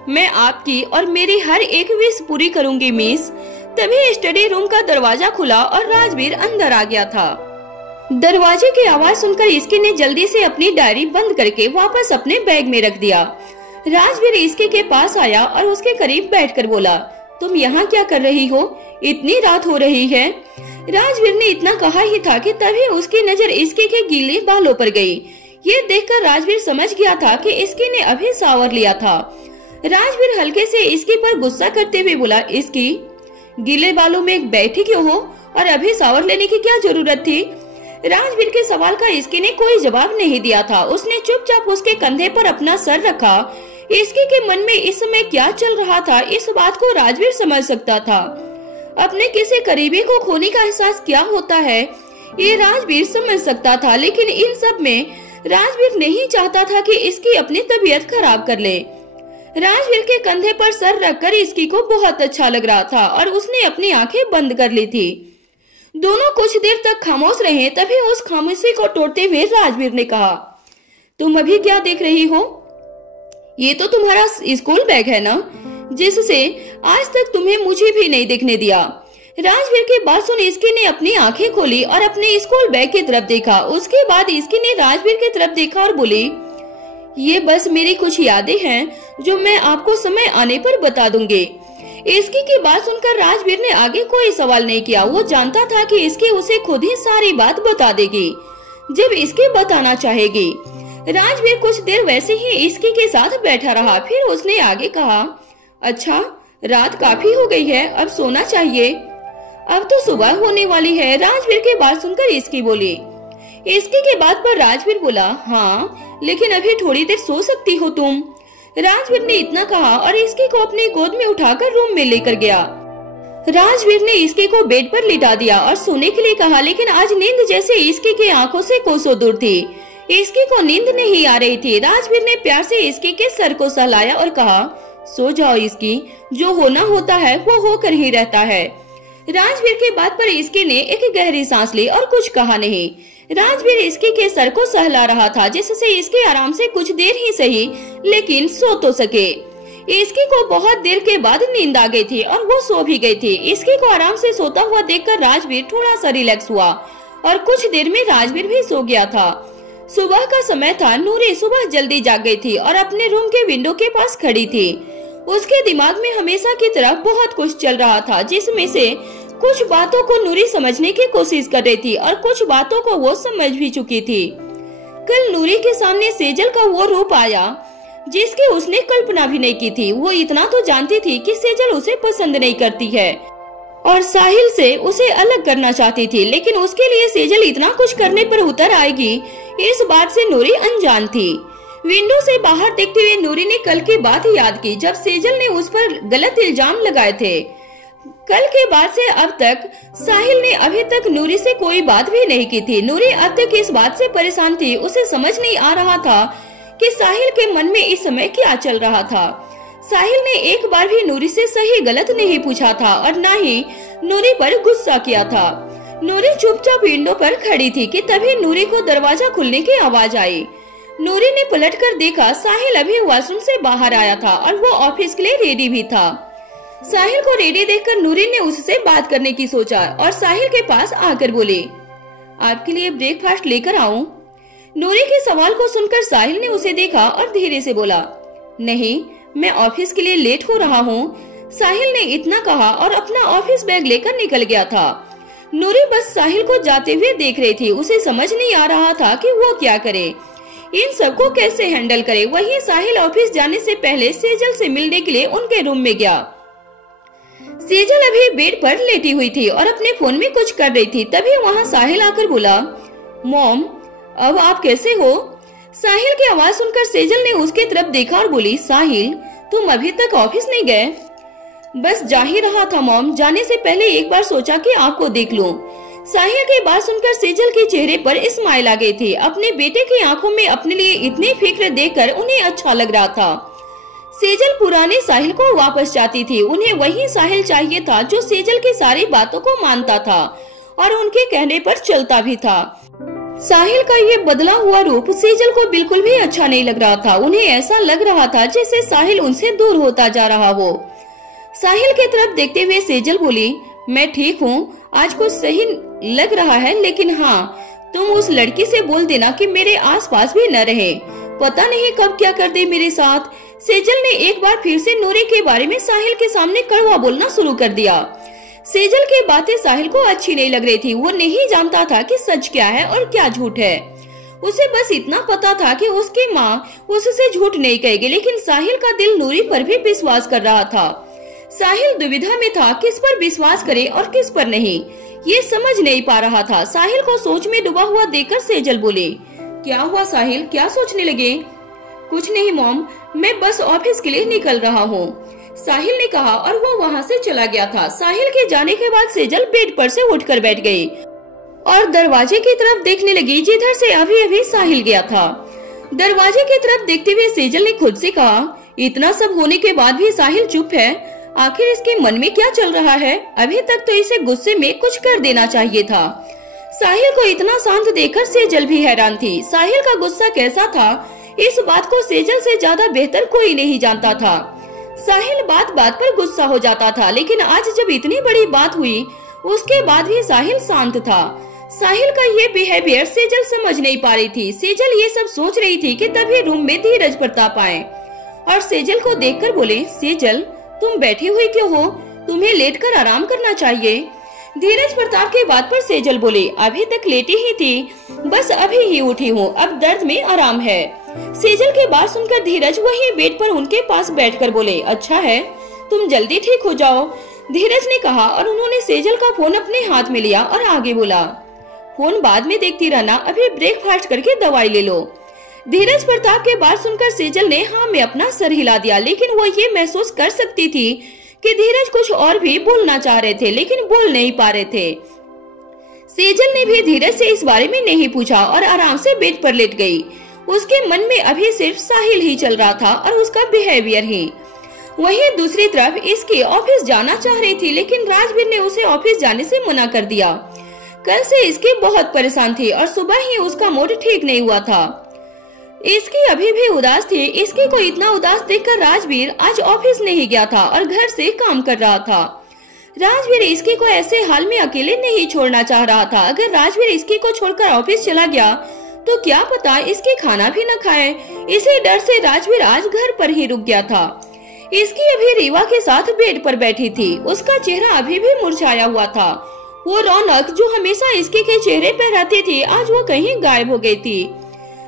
मैं आपकी और मेरी हर एक विश पूरी करूंगी मिस। तभी स्टडी रूम का दरवाजा खुला और राजवीर अंदर आ गया था। दरवाजे की आवाज सुनकर इसकी ने जल्दी से अपनी डायरी बंद करके वापस अपने बैग में रख दिया। राजवीर इसकी के पास आया और उसके करीब बैठकर बोला, तुम यहाँ क्या कर रही हो? इतनी रात हो रही है। राजवीर ने इतना कहा ही था कि तभी उसकी नजर इसकी के गीले बालों पर गई। ये देखकर राजवीर समझ गया था कि इसकी ने अभी शावर लिया था। राजवीर हल्के से इसकी पर गुस्सा करते हुए बोला, इसकी गीले बालों में बैठी क्यों हो और अभी शावर लेने की क्या जरूरत थी? राजवीर के सवाल का इसकी ने कोई जवाब नहीं दिया था। उसने चुपचाप उसके कंधे पर अपना सर रखा। इसकी के मन में इस समय क्या चल रहा था, इस बात को राजवीर समझ सकता था। अपने किसी करीबी को खोने का एहसास क्या होता है, ये राजवीर समझ सकता था। लेकिन इन सब में राजवीर नहीं चाहता था कि इसकी अपनी तबीयत खराब कर ले। राजवीर के कंधे पर सर रखकर इसकी को बहुत अच्छा लग रहा था और उसने अपनी आंखें बंद कर ली थी। दोनों कुछ देर तक खामोश रहे। तभी उस खामोशी को तोड़ते हुए राजवीर ने कहा, तुम अभी क्या देख रही हो? ये तो तुम्हारा स्कूल बैग है ना, जिससे आज तक तुम्हें मुझे भी नहीं देखने दिया। राजवीर की बात सुन इसकी ने अपनी आंखें खोली और अपने स्कूल बैग की तरफ देखा। उसके बाद इसकी ने राजवीर की तरफ देखा और बोली, ये बस मेरी कुछ यादें हैं जो मैं आपको समय आने पर बता दूंगी। इसकी की बात सुनकर राजवीर ने आगे कोई सवाल नहीं किया। वो जानता था कि इसकी उसे खुद ही सारी बात बता देगी जब इसकी बताना चाहेगी। राजवीर कुछ देर वैसे ही इसकी के साथ बैठा रहा। फिर उसने आगे कहा, अच्छा रात काफी हो गई है, अब सोना चाहिए। अब तो सुबह होने वाली है। राजवीर की बात सुनकर इसकी बोली। इसकी के बात पर राजवीर बोला, हाँ लेकिन अभी थोड़ी देर सो सकती हो तुम। राजवीर ने इतना कहा और इसकी को अपनी गोद में उठाकर रूम में लेकर गया। राजवीर ने इसकी को बेड पर लिटा दिया और सोने के लिए कहा, लेकिन आज नींद जैसे इसकी की आंखों से कोसों दूर थी। इसकी को नींद नहीं आ रही थी। राजवीर ने प्यार से इसकी के सर को सहलाया और कहा, सो जाओ इसकी, जो होना होता है वो होकर ही रहता है। राजवीर की बात पर इसकी ने एक गहरी सांस ली और कुछ कहा नहीं। राजवीर इसकी के सर को सहला रहा था जिससे इसके आराम से कुछ देर ही सही लेकिन सो तो सके। इसकी को बहुत देर के बाद नींद आ गई थी और वो सो भी गई थी। इसकी को आराम से सोता हुआ देखकर राजवीर थोड़ा सा रिलैक्स हुआ और कुछ देर में राजवीर भी सो गया था। सुबह का समय था। नूरी सुबह जल्दी जाग गई थी और अपने रूम के विंडो के पास खड़ी थी। उसके दिमाग में हमेशा की तरह बहुत कुछ चल रहा था, जिसमें से कुछ बातों को नूरी समझने की कोशिश कर रही थी और कुछ बातों को वो समझ भी चुकी थी। कल नूरी के सामने सेजल का वो रूप आया जिसकी उसने कल्पना भी नहीं की थी। वो इतना तो जानती थी कि सेजल उसे पसंद नहीं करती है और साहिल से उसे अलग करना चाहती थी, लेकिन उसके लिए सेजल इतना कुछ करने पर उतर आएगी इस बात से नूरी अनजान थी। विंडो से बाहर देखते हुए नूरी ने कल की बात याद की जब सेजल ने उस पर गलत इल्जाम लगाए थे। कल के बाद से अब तक साहिल ने अभी तक नूरी से कोई बात भी नहीं की थी। नूरी अब तक इस बात से परेशान थी। उसे समझ नहीं आ रहा था कि साहिल के मन में इस समय क्या चल रहा था। साहिल ने एक बार भी नूरी से सही गलत नहीं पूछा था और न ही नूरी पर गुस्सा किया था। नूरी चुपचाप विंडो पर खड़ी थी कि तभी नूरी को दरवाजा खुलने की आवाज आई। नूरी ने पलटकर देखा, साहिल अभी वॉशरूम से बाहर आया था और वो ऑफिस के लिए रेडी भी था। साहिल को रेडी देखकर नूरी ने उससे बात करने की सोचा और साहिल के पास आकर बोली, आपके लिए ब्रेकफास्ट लेकर आऊं? नूरी के सवाल को सुनकर साहिल ने उसे देखा और धीरे से बोला, नहीं मैं ऑफिस के लिए लेट हो रहा हूँ। साहिल ने इतना कहा और अपना ऑफिस बैग लेकर निकल गया था। नूरी बस साहिल को जाते हुए देख रही थी। उसे समझ नहीं आ रहा था कि वो क्या करे, इन सबको कैसे हैंडल करे। वहीं साहिल ऑफिस जाने से पहले सेजल से मिलने के लिए उनके रूम में गया। सेजल अभी बेड पर लेटी हुई थी और अपने फोन में कुछ कर रही थी। तभी वहाँ साहिल आकर बोला, मॉम अब आप कैसे हो? साहिल की आवाज सुनकर सेजल ने उसकी तरफ देखा और बोली, साहिल तुम अभी तक ऑफिस नहीं गए? बस जा ही रहा था मॉम, जाने से पहले एक बार सोचा कि आपको देख लूं। साहिल की बात सुनकर सेजल के चेहरे पर स्माइल आ गई थी। अपने बेटे की आंखों में अपने लिए इतनी फिक्र देखकर उन्हें अच्छा लग रहा था। सेजल पुराने साहिल को वापस चाहती थी। उन्हें वही साहिल चाहिए था जो सेजल की सारी बातों को मानता था और उनके कहने पर चलता भी था। साहिल का ये बदला हुआ रूप सेजल को बिल्कुल भी अच्छा नहीं लग रहा था। उन्हें ऐसा लग रहा था जैसे साहिल उनसे दूर होता जा रहा हो। साहिल की तरफ देखते हुए सेजल बोली, मैं ठीक हूँ, आज कुछ सही लग रहा है, लेकिन हाँ तुम उस लड़की से बोल देना कि मेरे आसपास भी न रहे, पता नहीं कब क्या कर दे मेरे साथ। सेजल ने एक बार फिर से नूरी के बारे में साहिल के सामने कड़वा बोलना शुरू कर दिया। सेजल की बातें साहिल को अच्छी नहीं लग रही थी। वो नहीं जानता था कि सच क्या है और क्या झूठ है। उसे बस इतना पता था कि उसकी माँ उससे झूठ नहीं कहेगी, लेकिन साहिल का दिल नूरी पर भी विश्वास कर रहा था। साहिल दुविधा में था, किस पर विश्वास करे और किस पर नहीं, ये समझ नहीं पा रहा था। साहिल को सोच में डूबा हुआ देखकर सेजल बोले, क्या हुआ साहिल, क्या सोचने लगे? कुछ नहीं मॉम, मैं बस ऑफिस के लिए निकल रहा हूँ, साहिल ने कहा और वो वहाँ से चला गया था। साहिल के जाने के बाद सेजल बेड पर से उठकर बैठ गई और दरवाजे की तरफ देखने लगी जिधर से अभी अभी साहिल गया था। दरवाजे की तरफ देखते हुए सेजल ने खुद से कहा, इतना सब होने के बाद भी साहिल चुप है, आखिर इसके मन में क्या चल रहा है? अभी तक तो इसे गुस्से में कुछ कर देना चाहिए था। साहिल को इतना शांत देखकर सेजल भी हैरान थी। साहिल का गुस्सा कैसा था, इस बात को सेजल से ज्यादा बेहतर कोई नहीं जानता था। साहिल बात बात पर गुस्सा हो जाता था, लेकिन आज जब इतनी बड़ी बात हुई उसके बाद भी साहिल शांत था। साहिल का ये बिहेवियर सेजल समझ नहीं पा रही थी। सेजल ये सब सोच रही थी कि तभी रूम में धीरज प्रताप आए और सेजल को देखकर बोले, सेजल तुम बैठी हुई क्यों हो? तुम्हें लेटकर आराम करना चाहिए। धीरज प्रताप की बात पर सेजल बोली, अभी तक लेटी ही थी, बस अभी ही उठी हूँ, अब दर्द में आराम है। सेजल की बात सुनकर धीरज वही बेड पर उनके पास बैठकर बोले, अच्छा है, तुम जल्दी ठीक हो जाओ, धीरज ने कहा और उन्होंने सेजल का फोन अपने हाथ में लिया और आगे बोला, फोन बाद में देखती रहना, अभी ब्रेकफास्ट करके दवाई ले लो। धीरज प्रताप के बात सुनकर सेजल ने हाँ में अपना सर हिला दिया, लेकिन वो ये महसूस कर सकती थी कि धीरज कुछ और भी बोलना चाह रहे थे, लेकिन बोल नहीं पा रहे थे। सेजल ने भी धीरज से इस बारे में नहीं पूछा और आराम से बेड पर लेट गई। उसके मन में अभी सिर्फ साहिल ही चल रहा था और उसका बिहेवियर ही। वहीं दूसरी तरफ इसकी ऑफिस जाना चाह रही थी, लेकिन राजवीर ने उसे ऑफिस जाने से मना कर दिया। कल से इसकी बहुत परेशान थी और सुबह ही उसका मूड ठीक नहीं हुआ था। इसकी अभी भी उदास थी। इसकी को इतना उदास देखकर राजवीर आज ऑफिस नहीं गया था और घर से काम कर रहा था। राजवीर इसकी को ऐसे हाल में अकेले नहीं छोड़ना चाह रहा था। अगर राजवीर इसकी को छोड़कर ऑफिस चला गया तो क्या पता इसके खाना भी न खाए। इसी डर से राजवीर आज घर पर ही रुक गया था। इसकी अभी रीवा के साथ बेड पर बैठी थी। उसका चेहरा अभी भी मुरझाया हुआ था। वो रौनक जो हमेशा इसके के चेहरे पर रहती थी आज वो कहीं गायब हो गई थी।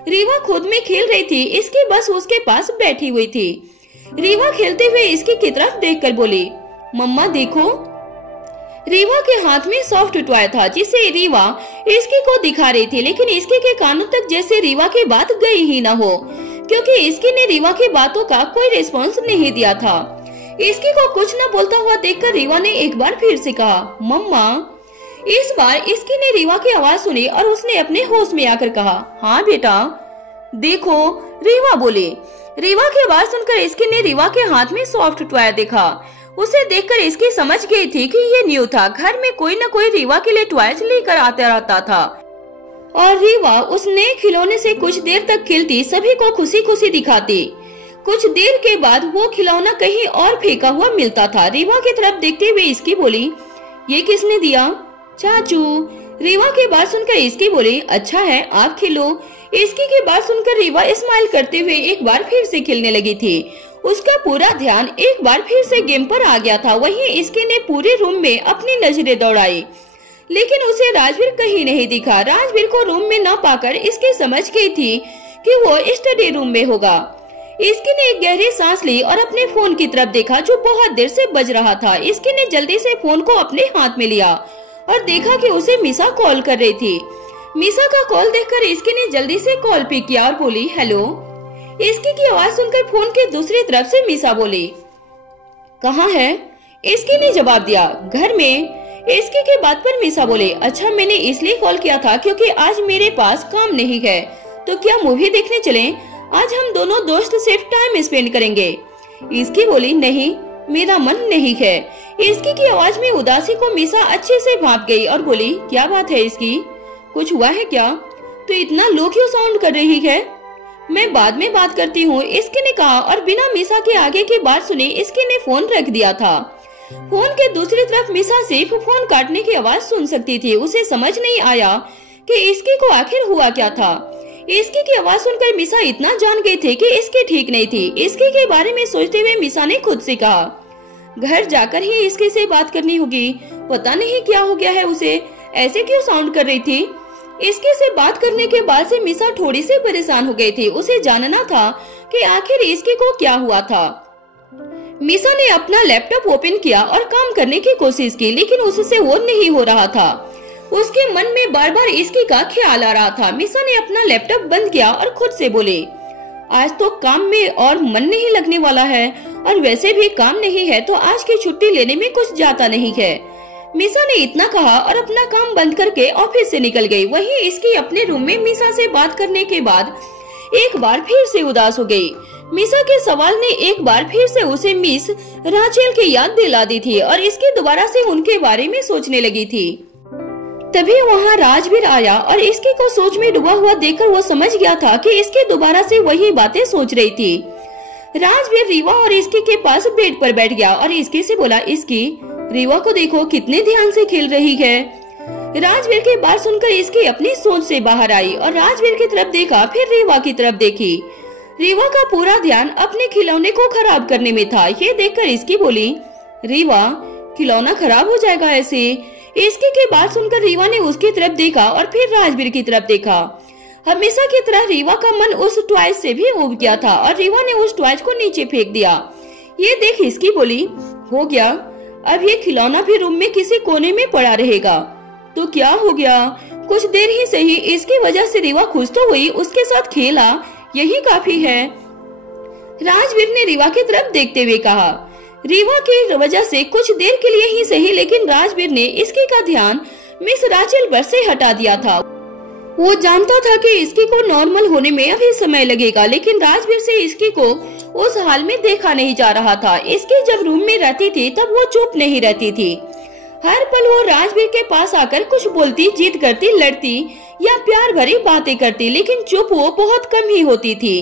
रीवा खुद में खेल रही थी, इसकी बस उसके पास बैठी हुई थी। रीवा खेलते हुए इसकी की तरफ देखकर बोली, मम्मा देखो। रीवा के हाथ में सॉफ्ट टॉय था जिसे रीवा इसकी को दिखा रही थी, लेकिन इसके के कानों तक जैसे रीवा की बात गई ही न हो, क्योंकि इसकी ने रीवा की बातों का कोई रिस्पॉन्स नहीं दिया था। इसकी को कुछ न बोलता हुआ देखकर रीवा ने एक बार फिर से कहा, मम्मा। इस बार इसकी ने रीवा की आवाज सुनी और उसने अपने होश में आकर कहा, हाँ बेटा देखो। रीवा बोली। रीवा की आवाज सुनकर इसकी ने रीवा के हाथ में सॉफ्ट टॉय देखा। उसे देखकर इसकी समझ गई थी कि ये न्यू था। घर में कोई न कोई रीवा के लिए टॉयज लेकर आता रहता था और रीवा उस नए खिलौने से कुछ देर तक खेलती, सभी को खुशी खुशी दिखाती। कुछ देर के बाद वो खिलौना कहीं और फेंका हुआ मिलता था। रीवा की तरफ देखते हुए इसकी बोली, ये किसने दिया? चाचू। रीवा की बात सुनकर इसकी बोली, अच्छा है आप खेलो। इसकी की बात सुनकर रीवा स्माइल करते हुए एक बार फिर से खेलने लगी थी। उसका पूरा ध्यान एक बार फिर से गेम पर आ गया था। वहीं इसकी ने पूरे रूम में अपनी नजरें दौड़ाई, लेकिन उसे राजवीर कहीं नहीं दिखा। राजवीर को रूम में न पाकर इसकी समझ गई थी कि वो स्टडी रूम में होगा। इसकी ने एक गहरी सांस ली और अपने फोन की तरफ देखा जो बहुत देर से बज रहा था। इसकी ने जल्दी से फोन को अपने हाथ में लिया और देखा कि उसे मिसा कॉल कर रही थी। मिसा का कॉल देखकर इसकी ने जल्दी से कॉल पिक किया और बोली हेलो। इसकी की आवाज सुनकर फोन के दूसरी तरफ से मिसा बोली कहाँ है? इसकी ने जवाब दिया घर में। इसकी के बात पर मिसा बोले अच्छा मैंने इसलिए कॉल किया था क्योंकि आज मेरे पास काम नहीं है, तो क्या मूवी देखने चलें? आज हम दोनों दोस्त सिर्फ टाइम स्पेंड करेंगे। इसकी बोली नहीं मेरा मन नहीं है। इसकी की आवाज में उदासी को मिसा अच्छे से भाप गई और बोली क्या बात है इसकी, कुछ हुआ है क्या? तो इतना लो क्यों साउंड कर रही है? मैं बाद में बात करती हूँ, इसकी ने कहा और बिना मिसा के आगे की बात सुने इसकी ने फोन रख दिया था। फोन के दूसरी तरफ मिसा सिर्फ फोन काटने की आवाज सुन सकती थी। उसे समझ नहीं आया कि इसकी को आखिर हुआ क्या था। इसकी की आवाज सुनकर मिसा इतना जान गई थी कि इसकी ठीक नहीं थी। इसकी के बारे में सोचते हुए मिसा ने खुद से कहा घर जाकर ही इसके से बात करनी होगी, पता नहीं क्या हो गया है उसे, ऐसे क्यों साउंड कर रही थी। इसके से बात करने के बाद से मिसा थोड़ी सी परेशान हो गई थी। उसे जानना था कि आखिर इसकी को क्या हुआ था। मिसा ने अपना लैपटॉप ओपन किया और काम करने की कोशिश की, लेकिन उससे वो नहीं हो रहा था। उसके मन में बार बार इसकी का ख्याल आ रहा था। मिसा ने अपना लैपटॉप बंद किया और खुद से बोले आज तो काम में और मन नहीं लगने वाला है, और वैसे भी काम नहीं है तो आज की छुट्टी लेने में कुछ जाता नहीं है। मिसा ने इतना कहा और अपना काम बंद करके ऑफिस से निकल गई। वहीं इसकी अपने रूम में मिसा से बात करने के बाद एक बार फिर से उदास हो गई। मिसा के सवाल ने एक बार फिर से उसे मिस राचेल की याद दिला दी थी और इसकी दोबारा से उनके बारे में सोचने लगी थी। तभी वहाँ राजवीर आया और इसकी को सोच में डूबा हुआ देखकर वो समझ गया था कि इसकी दोबारा से वही बातें सोच रही थी। राजवीर रीवा और इसकी के पास बेड पर बैठ गया और इसकी से बोला इसकी रीवा को देखो कितने ध्यान से खेल रही है। राजवीर की बात सुनकर इसकी अपनी सोच से बाहर आई और राजवीर की तरफ देखा, फिर रीवा की तरफ देखी। रीवा का पूरा ध्यान अपने खिलौने को खराब करने में था। ये देखकर इसकी बोली रीवा खिलौना खराब हो जाएगा ऐसे। इसकी की बात सुनकर रीवा ने उसकी तरफ देखा और फिर राजवीर की तरफ देखा। हमेशा की तरह रीवा का मन उस टॉयज से भी उब गया था और रीवा ने उस टॉयज को नीचे फेंक दिया। ये देख इसकी बोली हो गया, अब ये खिलौना भी रूम में किसी कोने में पड़ा रहेगा। तो क्या हो गया, कुछ देर ही सही इसकी वजह से रीवा खुश तो हुई, उसके साथ खेला, यही काफी है। राजवीर ने रीवा की तरफ देखते हुए कहा। रीवा की वजह से कुछ देर के लिए ही सही, लेकिन राजवीर ने इसकी का ध्यान मिस राचेल पर से हटा दिया था। वो जानता था कि इसकी को नॉर्मल होने में अभी समय लगेगा, लेकिन राजवीर से इसकी को उस हाल में देखा नहीं जा रहा था। इसकी जब रूम में रहती थी तब वो चुप नहीं रहती थी। हर पल वो राजवीर के पास आकर कुछ बोलती, जिद करती, लड़ती या प्यार भरी बातें करती, लेकिन चुप वो बहुत कम ही होती थी।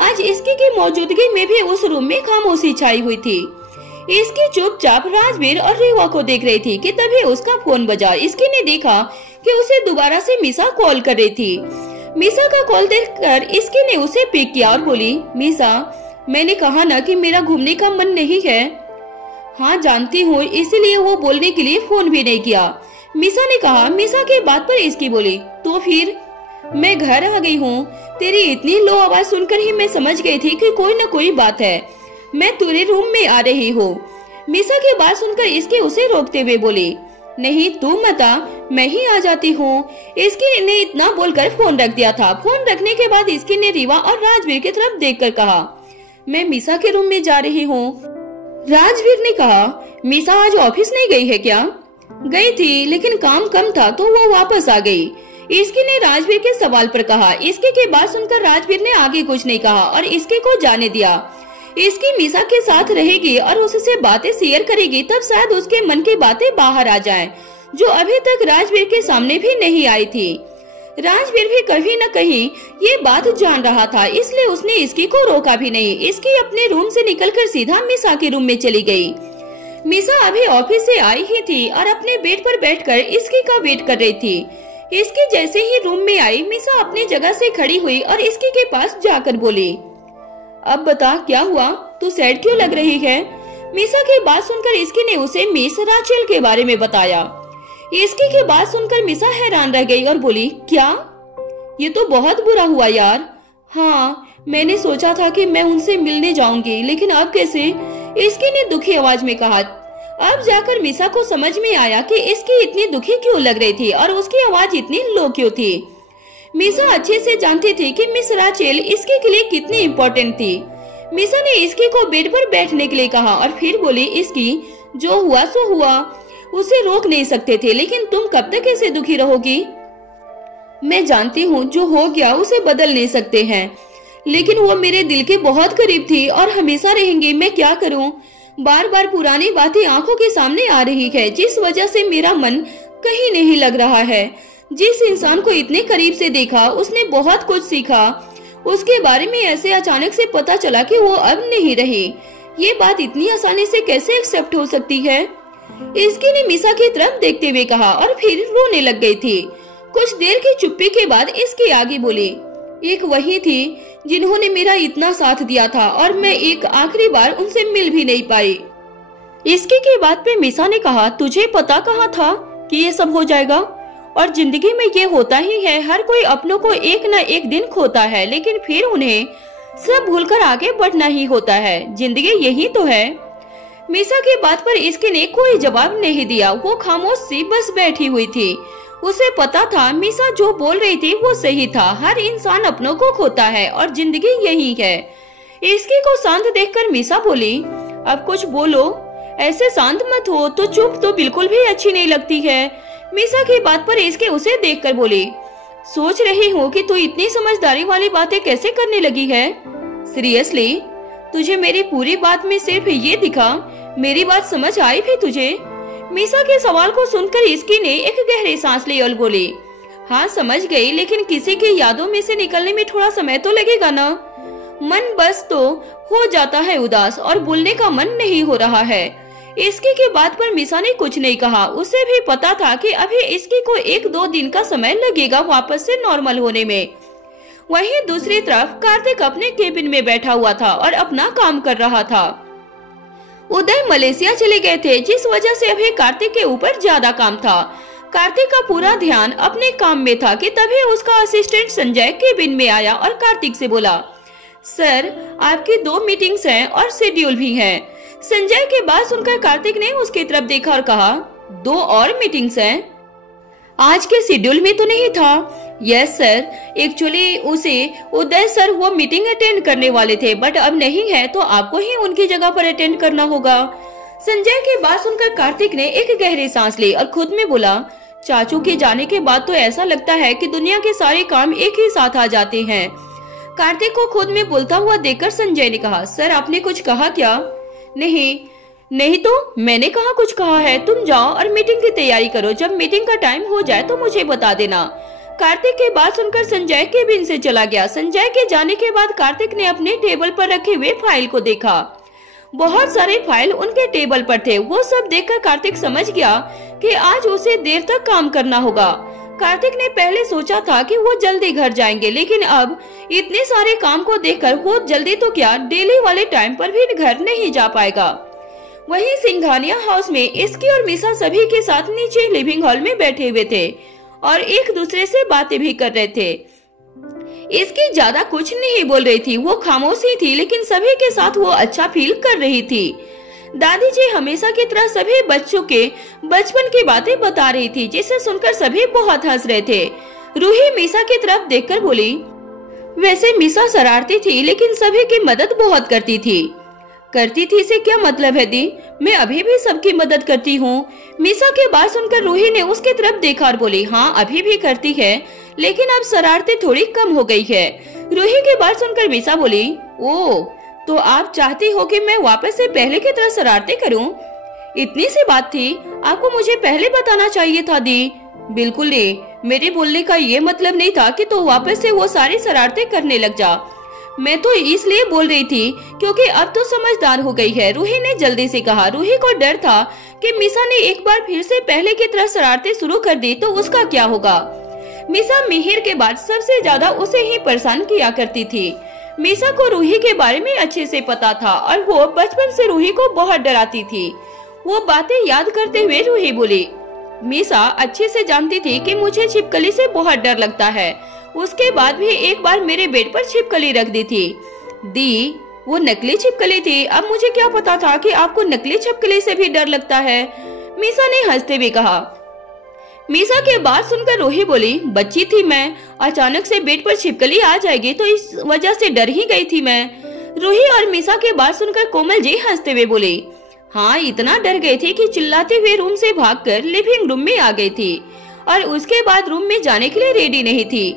आज इसकी की मौजूदगी में भी उस रूम में खामोशी छाई हुई थी। इसकी चुपचाप राजवीर और रीवा को देख रही थी कि तभी उसका फोन बजा। इसकी ने देखा कि उसे दोबारा से मिसा कॉल कर रही थी। मिसा का कॉल देखकर इसकी ने उसे पिक किया और बोली मिसा मैंने कहा ना कि मेरा घूमने का मन नहीं है। हाँ जानती हूँ, इसीलिए वो बोलने के लिए फोन भी नहीं किया, मिसा ने कहा। मिसा के बात पर इसकी बोली तो फिर मैं घर आ गई हूँ। तेरी इतनी लो आवाज सुनकर ही मैं समझ गई थी कि कोई न कोई बात है। मैं तेरे रूम में आ रही हूँ। मिसा की बात सुनकर इसकी उसे रोकते हुए बोली नहीं तू मत आ, मैं ही आ जाती हूँ। इसकी ने इतना बोलकर फोन रख दिया था। फोन रखने के बाद इसकी ने रीवा और राजवीर की तरफ देखकर कहा मैं मिसा के रूम में जा रही हूँ। राजवीर ने कहा मिसा आज ऑफिस नहीं गई है क्या? गई थी, लेकिन काम कम था तो वो वापस आ गई। इसकी ने राजवीर के सवाल पर कहा। इसके के बात सुनकर राजवीर ने आगे कुछ नहीं कहा और इसके को जाने दिया। इसकी मिसा के साथ रहेगी और उससे बातें शेयर करेगी, तब शायद उसके मन की बातें बाहर आ जाएं, जो अभी तक राजवीर के सामने भी नहीं आई थी। राजवीर भी कहीं न कहीं ये बात जान रहा था, इसलिए उसने इसकी को रोका भी नहीं। इसकी अपने रूम से निकलकर सीधा मिसा के रूम में चली गई। मिसा अभी ऑफिस से आई ही थी और अपने बेड पर बैठकर इसकी का वेट कर रही थी। इसकी जैसे ही रूम में आई, मिसा अपनी जगह से खड़ी हुई और इसकी के पास जाकर बोली अब बता क्या हुआ, तू सैड क्यों लग रही है? मिसा की बात सुनकर इसकी ने उसे मिस राचेल के बारे में बताया। इसकी के बात सुनकर मिसा हैरान रह गई और बोली, क्या? ये तो बहुत बुरा हुआ यार। हाँ, मैंने सोचा था कि मैं उनसे मिलने जाऊंगी, लेकिन अब कैसे? इसकी ने दुखी आवाज में कहा। अब जाकर मिसा को समझ में आया कि इसकी इतनी दुखी क्यों लग रही थी और उसकी आवाज इतनी लो क्यों थी। मिसा अच्छे से जानती थी कि मिस राचेल इसके के लिए कितनी इम्पोर्टेंट थी। मिसा ने इसकी को बेड पर बैठने के लिए कहा और फिर बोली, इसकी जो हुआ सो हुआ, उसे रोक नहीं सकते थे, लेकिन तुम कब तक ऐसे दुखी रहोगी? मैं जानती हूँ जो हो गया उसे बदल नहीं सकते हैं, लेकिन वो मेरे दिल के बहुत करीब थी और हमेशा रहेंगी। मैं क्या करूँ? बार बार पुरानी बातें आंखों के सामने आ रही है, जिस वजह से मेरा मन कहीं नहीं लग रहा है। जिस इंसान को इतने करीब से देखा, उसने बहुत कुछ सीखा, उसके बारे में ऐसे अचानक से पता चला कि वो अब नहीं रही। ये बात इतनी आसानी से कैसे एक्सेप्ट हो सकती है? इसकी ने मिसा की तरफ देखते हुए कहा और फिर रोने लग गई थी। कुछ देर की चुप्पी के बाद इसकी आगे बोली, एक वही थी जिन्होंने मेरा इतना साथ दिया था और मैं एक आखिरी बार उनसे मिल भी नहीं पाई। इसकी की बात पे मिसा ने कहा, तुझे पता कहाँ था कि ये सब हो जाएगा? और जिंदगी में ये होता ही है, हर कोई अपनों को एक न एक दिन खोता है, लेकिन फिर उन्हें सब भूलकर आगे बढ़ना ही होता है। जिंदगी यही तो है। मिसा की बात पर इसकी ने कोई जवाब नहीं दिया। वो खामोश सी बस बैठी हुई थी। उसे पता था मिसा जो बोल रही थी वो सही था। हर इंसान अपनों को खोता है और जिंदगी यही है। इसकी को शांत देखकर मिसा बोली, अब कुछ बोलो, ऐसे शांत मत हो, तो चुप तो बिल्कुल भी अच्छी नहीं लगती है। मिसा की बात पर इसके उसे देखकर बोली, सोच रही हूँ कि तू इतनी समझदारी वाली बातें कैसे करने लगी है। सीरियसली, तुझे मेरी पूरी बात में सिर्फ ये दिखा? मेरी बात समझ आई भी तुझे? मिसा के सवाल को सुनकर इसकी ने एक गहरी सांस ली और बोली, हाँ समझ गई, लेकिन किसी की यादों में से निकलने में थोड़ा समय तो लगेगा ना। मन बस तो हो जाता है उदास और बोलने का मन नहीं हो रहा है। इसकी की बात पर मिसा ने कुछ नहीं कहा। उसे भी पता था कि अभी इसकी को 1-2 दिन का समय लगेगा वापस से नॉर्मल होने में। वहीं दूसरी तरफ कार्तिक अपने केबिन में बैठा हुआ था और अपना काम कर रहा था। उदय मलेशिया चले गए थे, जिस वजह से अभी कार्तिक के ऊपर ज्यादा काम था। कार्तिक का पूरा ध्यान अपने काम में था कि तभी उसका असिस्टेंट संजय केबिन में आया और कार्तिक से बोला, सर आपकी 2 मीटिंग्स हैं और शेड्यूल भी हैं। संजय के बात सुनकर कार्तिक ने उसकी तरफ देखा और कहा, 2 और मीटिंग्स हैं? आज के शेड्यूल में तो नहीं था। यस सर, एक्चुअली उसे उदय सर वो मीटिंग अटेंड करने वाले थे, बट अब नहीं है तो आपको ही उनकी जगह पर अटेंड करना होगा। संजय की बात सुनकर कार्तिक ने एक गहरी सांस ली और खुद में बोला, चाचू के जाने के बाद तो ऐसा लगता है कि दुनिया के सारे काम एक ही साथ आ जाते हैं। कार्तिक को खुद में बोलता हुआ देखकर संजय ने कहा, सर आपने कुछ कहा क्या? नहीं तो मैंने कहा कुछ कहा है। तुम जाओ और मीटिंग की तैयारी करो। जब मीटिंग का टाइम हो जाए तो मुझे बता देना। कार्तिक की बात सुनकर संजय केबिन से चला गया। संजय के जाने के बाद कार्तिक ने अपने टेबल पर रखे हुए फाइल को देखा। बहुत सारे फाइल उनके टेबल पर थे। वो सब देखकर कार्तिक समझ गया कि आज उसे देर तक काम करना होगा। कार्तिक ने पहले सोचा था कि वो जल्दी घर जाएंगे, लेकिन अब इतने सारे काम को देखकर वो जल्दी तो क्या, डेली वाले टाइम पर भी घर नहीं जा पाएगा। वहीं सिंघानिया हाउस में इसकी और मिसा सभी के साथ नीचे लिविंग हॉल में बैठे हुए थे और एक दूसरे से बातें भी कर रहे थे। इसकी ज्यादा कुछ नहीं बोल रही थी, वो खामोश ही थी, लेकिन सभी के साथ वो अच्छा फील कर रही थी। दादी जी हमेशा की तरह सभी बच्चों के बचपन की बातें बता रही थी, जिसे सुनकर सभी बहुत हंस रहे थे। रूही मिसा की तरफ देखकर बोली, वैसे मिसा शरारती थी, लेकिन सभी की मदद बहुत करती थी से क्या मतलब है दी? मैं अभी भी सबकी मदद करती हूँ। मिसा के बात सुनकर रूही ने उसके तरफ देखा और बोली, हाँ अभी भी करती है, लेकिन अब शरारतें थोड़ी कम हो गई है। रूही के बात सुनकर मिसा बोली, ओ तो आप चाहती हो कि मैं वापस से पहले की तरह शरारतें करूं? इतनी सी बात थी, आपको मुझे पहले बताना चाहिए था दी। बिल्कुल नहीं, मेरे बोलने का ये मतलब नहीं था कि तो वापस से वो सारी शरारतें करने लग जा। मैं तो इसलिए बोल रही थी क्योंकि अब तो समझदार हो गई है, रूही ने जल्दी से कहा। रूही को डर था कि मिसा ने एक बार फिर से पहले की तरह शरारतें शुरू कर दी तो उसका क्या होगा। मिसा मिहिर के बाद सबसे ज्यादा उसे ही परेशान किया करती थी। मिसा को रूही के बारे में अच्छे से पता था और वो बचपन से रूही को बहुत डराती थी। वो बातें याद करते हुए रूही बोली, मीसा अच्छे से जानती थी कि मुझे छिपकली से बहुत डर लगता है। उसके बाद भी एक बार मेरे बेड पर छिपकली रख दी थी। दी, वो नकली छिपकली थी। अब मुझे क्या पता था कि आपको नकली छिपकली से भी डर लगता है, मीसा ने हंसते हुए कहा। मीसा के बात सुनकर रूही बोली, बच्ची थी मैं, अचानक से बेड पर छिपकली आ जाएगी तो इस वजह से डर ही गई थी मैं। रूही और मीसा के बात सुनकर कोमल जी हंसते हुए बोली, हाँ, इतना डर गई थी कि चिल्लाते हुए रूम से भागकर लिविंग रूम में आ गई थी और उसके बाद रूम में जाने के लिए रेडी नहीं थी।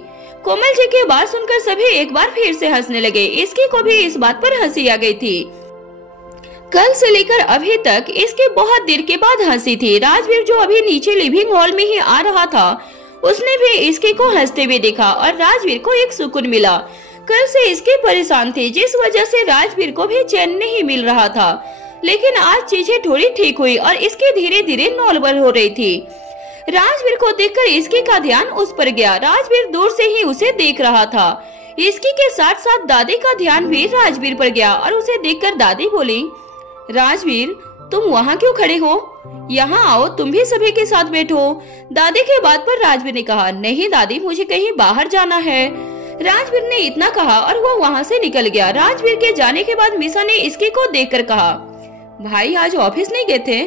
कोमल जी की बात सुनकर सभी एक बार फिर से हंसने लगे। इसकी को भी इस बात पर हंसी आ गई थी। कल से लेकर अभी तक इसके बहुत देर के बाद हंसी थी। राजवीर जो अभी नीचे लिविंग हॉल में ही आ रहा था, उसने भी इसके को हंसते हुए देखा और राजवीर को एक सुकून मिला। कल से इसके परेशान थी, जिस वजह से राजवीर को भी चैन नहीं मिल रहा था, लेकिन आज चीजें थोड़ी ठीक हुई और इसकी धीरे धीरे नॉर्मल हो रही थी। राजवीर को देखकर इसकी का ध्यान उस पर गया। राजवीर दूर से ही उसे देख रहा था। इसकी के साथ साथ दादी का ध्यान भी राजवीर पर गया और उसे देखकर दादी बोली, राजवीर, तुम वहाँ क्यों खड़े हो? यहाँ आओ, तुम भी सभी के साथ बैठो। दादी के बात पर राजवीर ने कहा, नहीं दादी, मुझे कहीं बाहर जाना है। राजवीर ने इतना कहा और वो वहाँ से निकल गया। राजवीर के जाने के बाद मीसा ने इसकी को देखकर कहा, भाई आज ऑफिस नहीं गए थे?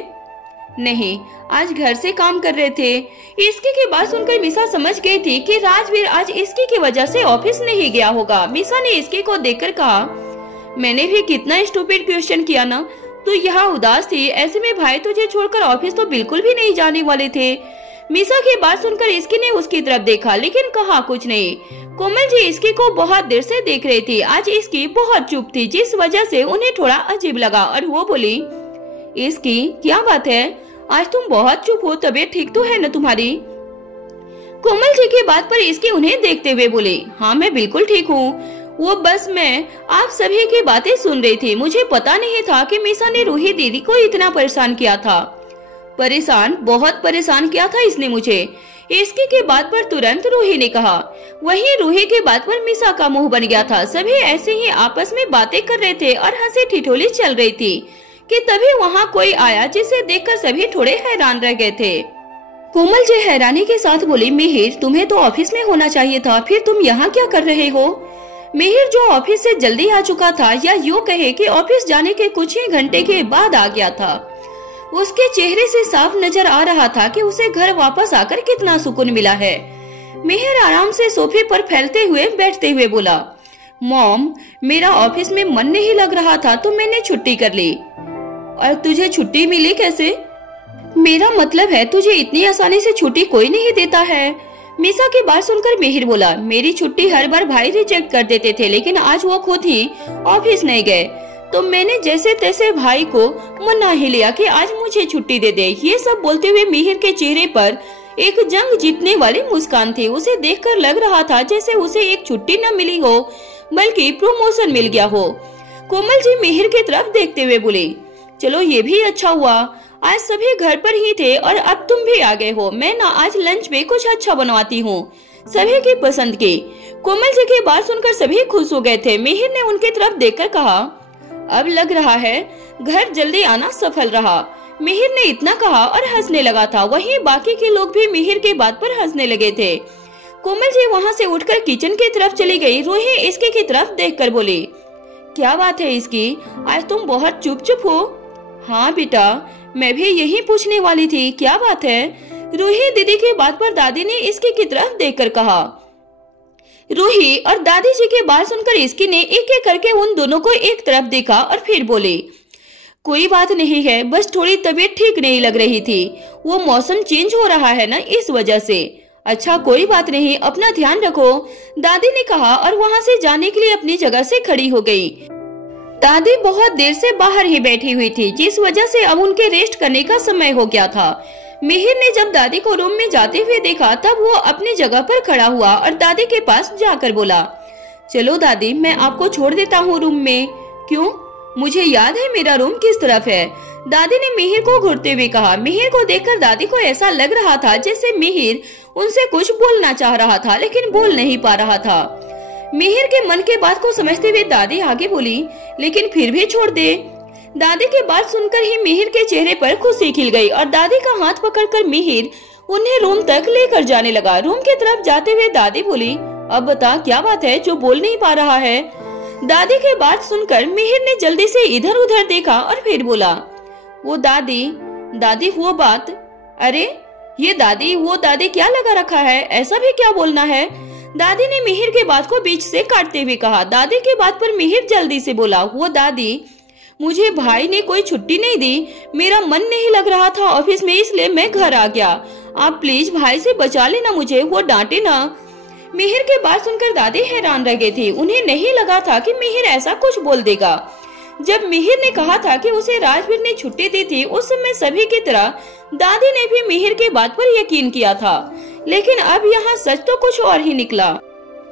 नहीं, आज घर से काम कर रहे थे। इसकी की बात सुनकर मीसा समझ गई थी कि राजवीर आज इसकी की वजह से ऑफिस नहीं गया होगा। मीसा ने इसकी को देखकर कहा, मैंने भी कितना स्टूपिड क्वेश्चन किया ना, तू यहाँ उदास थी, ऐसे में भाई तुझे छोड़कर ऑफिस तो बिल्कुल भी नहीं जाने वाले थे। मीसा की बात सुनकर इसकी ने उसकी तरफ देखा, लेकिन कहा कुछ नहीं। कोमल जी इसकी को बहुत देर से देख रही थी। आज इसकी बहुत चुप थी, जिस वजह से उन्हें थोड़ा अजीब लगा और वो बोली, इसकी क्या बात है, आज तुम बहुत चुप हो, तबीयत ठीक तो है न तुम्हारी? कोमल जी की बात पर इसकी उन्हें देखते हुए बोली, हाँ मैं बिल्कुल ठीक हूँ। वो बस मैं आप सभी की बातें सुन रही थी। मुझे पता नहीं था कि मीसा ने रूही दीदी को इतना परेशान किया था। परेशान, बहुत परेशान किया था इसने मुझे। इसकी के बात पर तुरंत रूही ने कहा। वहीं रूही के बात पर मीसा का मुंह बन गया था। सभी ऐसे ही आपस में बातें कर रहे थे और हंसी ठिठोली चल रही थी कि तभी वहाँ कोई आया, जिसे देखकर सभी थोड़े हैरान रह गए थे। कोमल जी हैरानी के साथ बोली, मिहिर, तुम्हें तो ऑफिस में होना चाहिए था, फिर तुम यहाँ क्या कर रहे हो? मिहिर जो ऑफिस से जल्दी आ चुका था, या यूँ कहे कि ऑफिस जाने के कुछ ही घंटे के बाद आ गया था, उसके चेहरे से साफ नजर आ रहा था कि उसे घर वापस आकर कितना सुकून मिला है। मिहिर आराम से सोफे पर फैलते हुए बैठते हुए बोला, मॉम, मेरा ऑफिस में मन नहीं लग रहा था तो मैंने छुट्टी कर ली। और तुझे छुट्टी मिली कैसे? मेरा मतलब है तुझे इतनी आसानी से छुट्टी कोई नहीं देता है। मीसा की बात सुनकर मिहिर बोला, मेरी छुट्टी हर बार भाई रिजेक्ट कर देते थे, लेकिन आज वो खुद ही ऑफिस नहीं गए तो मैंने जैसे तैसे भाई को मना ही लिया कि आज मुझे छुट्टी दे दे। ये सब बोलते हुए मिहिर के चेहरे पर एक जंग जीतने वाली मुस्कान थी। उसे देखकर लग रहा था जैसे उसे एक छुट्टी न मिली हो, बल्कि प्रमोशन मिल गया हो। कोमल जी मिहिर की तरफ देखते हुए बोली, चलो ये भी अच्छा हुआ, आज सभी घर पर ही थे और अब तुम भी आ गए हो। मैं ना आज लंच में कुछ अच्छा बनवाती हूँ, सभी की पसंद की। कोमल जी की बात सुनकर सभी खुश हो गए थे। मिहिर ने उनकी तरफ देखकर कहा, अब लग रहा है घर जल्दी आना सफल रहा। मिहिर ने इतना कहा और हंसने लगा था। वहीं बाकी के लोग भी मिहिर के बात पर हंसने लगे थे। कोमल जी वहाँ से उठकर किचन की तरफ चली गई। रूही इसकी की तरफ देखकर बोली, क्या बात है इसकी, आज तुम बहुत चुप चुप हो? हाँ बेटा, मैं भी यही पूछने वाली थी, क्या बात है? रूही दीदी की बात पर दादी ने इसकी की तरफ देखकर कहा। रूही और दादी जी की बात सुनकर इसकी ने एक एक करके उन दोनों को एक तरफ देखा और फिर बोले, कोई बात नहीं है, बस थोड़ी तबीयत ठीक नहीं लग रही थी, वो मौसम चेंज हो रहा है ना, इस वजह से। अच्छा कोई बात नहीं, अपना ध्यान रखो, दादी ने कहा और वहाँ से जाने के लिए अपनी जगह से खड़ी हो गई। दादी बहुत देर से बाहर ही बैठी हुई थी, जिस वजह से अब उनके रेस्ट करने का समय हो गया था। मिहिर ने जब दादी को रूम में जाते हुए देखा तब वो अपनी जगह पर खड़ा हुआ और दादी के पास जाकर बोला, चलो दादी, मैं आपको छोड़ देता हूँ रूम में। क्यों? मुझे याद है मेरा रूम किस तरफ है, दादी ने मिहिर को घूरते हुए कहा। मिहिर को देखकर दादी को ऐसा लग रहा था जैसे मिहिर उनसे कुछ बोलना चाह रहा था, लेकिन बोल नहीं पा रहा था। मिहिर के मन के बात को समझते हुए दादी आगे बोली, लेकिन फिर भी छोड़ दे। दादी की बात सुनकर ही मिहिर के चेहरे पर खुशी खिल गई और दादी का हाथ पकड़कर मिहिर उन्हें रूम तक लेकर जाने लगा। रूम की तरफ जाते हुए दादी बोली, अब बता क्या बात है जो बोल नहीं पा रहा है। दादी की बात सुनकर मिहिर ने जल्दी से इधर उधर देखा और फिर बोला, वो दादी वो बात, अरे ये वो दादी क्या लगा रखा है, ऐसा भी क्या बोलना है। दादी ने मिहिर के बात को बीच से काटते हुए कहा। दादी के बात पर मिहिर जल्दी से बोला, वो दादी मुझे भाई ने कोई छुट्टी नहीं दी, मेरा मन नहीं लग रहा था ऑफिस में, इसलिए मैं घर आ गया। आप प्लीज भाई से बचा लेना मुझे, वो डांटे ना। मिहिर के बात सुनकर दादी हैरान रह गई थी। उन्हें नहीं लगा था कि मिहिर ऐसा कुछ बोल देगा। जब मिहिर ने कहा था कि उसे राजवीर ने छुट्टी दी थी, उस समय सभी की तरह दादी ने भी मिहिर के बात पर यकीन किया था, लेकिन अब यहाँ सच तो कुछ और ही निकला।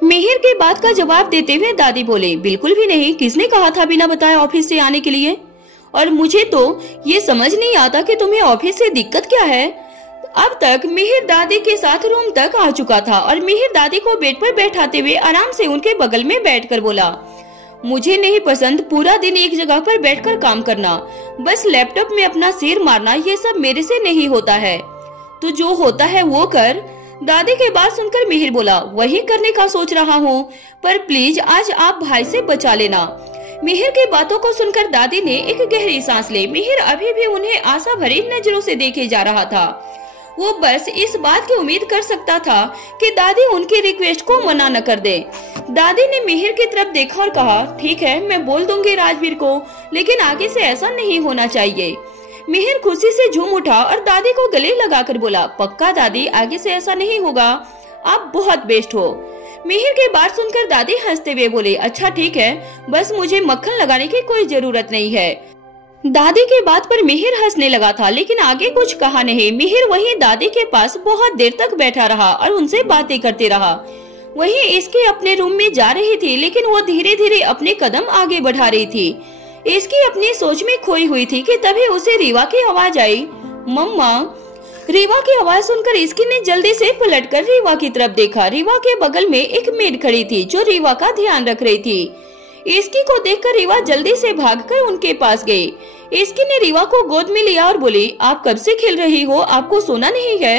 मिहिर के बात का जवाब देते हुए दादी बोले, बिल्कुल भी नहीं, किसने कहा था बिना बताए ऑफिस से आने के लिए, और मुझे तो ये समझ नहीं आता कि तुम्हें ऑफिस से दिक्कत क्या है। अब तक मिहिर दादी के साथ रूम तक आ चुका था और मिहिर दादी को बेड पर बैठाते हुए आराम से उनके बगल में बैठकर बोला, मुझे नहीं पसंद पूरा दिन एक जगह पर बैठकर काम करना, बस लैपटॉप में अपना सिर मारना, ये सब मेरे से नहीं होता है, तो जो होता है वो कर। दादी की बात सुनकर मिहिर बोला, वही करने का सोच रहा हूँ, पर प्लीज आज आप भाई से बचा लेना। मिहिर की बातों को सुनकर दादी ने एक गहरी सांस ली। मिहिर अभी भी उन्हें आशा भरी नजरों से देखे जा रहा था। वो बस इस बात की उम्मीद कर सकता था कि दादी उनकी रिक्वेस्ट को मना न कर दे। दादी ने मिहिर की तरफ देखा और कहा, ठीक है, मैं बोल दूंगी राजवीर को, लेकिन आगे से ऐसा नहीं होना चाहिए। मिहिर खुशी से झूम उठा और दादी को गले लगाकर बोला, पक्का दादी, आगे से ऐसा नहीं होगा, आप बहुत बेस्ट हो। मिहिर की बात सुनकर दादी हंसते हुए बोले, अच्छा ठीक है, बस मुझे मक्खन लगाने की कोई जरूरत नहीं है। दादी की बात पर मिहिर हंसने लगा था, लेकिन आगे कुछ कहा नहीं। मिहिर वहीं दादी के पास बहुत देर तक बैठा रहा और उनसे बातें करते रहा। वहीं इसकी अपने रूम में जा रही थी, लेकिन वो धीरे धीरे अपने कदम आगे बढ़ा रही थी। इसकी अपनी सोच में खोई हुई थी कि तभी उसे रीवा की आवाज आई, मम्मा। रीवा की आवाज सुनकर इसकी ने जल्दी से पलटकर रीवा की तरफ देखा। रीवा के बगल में एक मेड खड़ी थी जो रीवा का ध्यान रख रही थी। इसकी को देखकर रीवा जल्दी से भागकर उनके पास गई। इसकी ने रीवा को गोद में लिया और बोली, आप कब से खेल रही हो, आपको सोना नहीं है।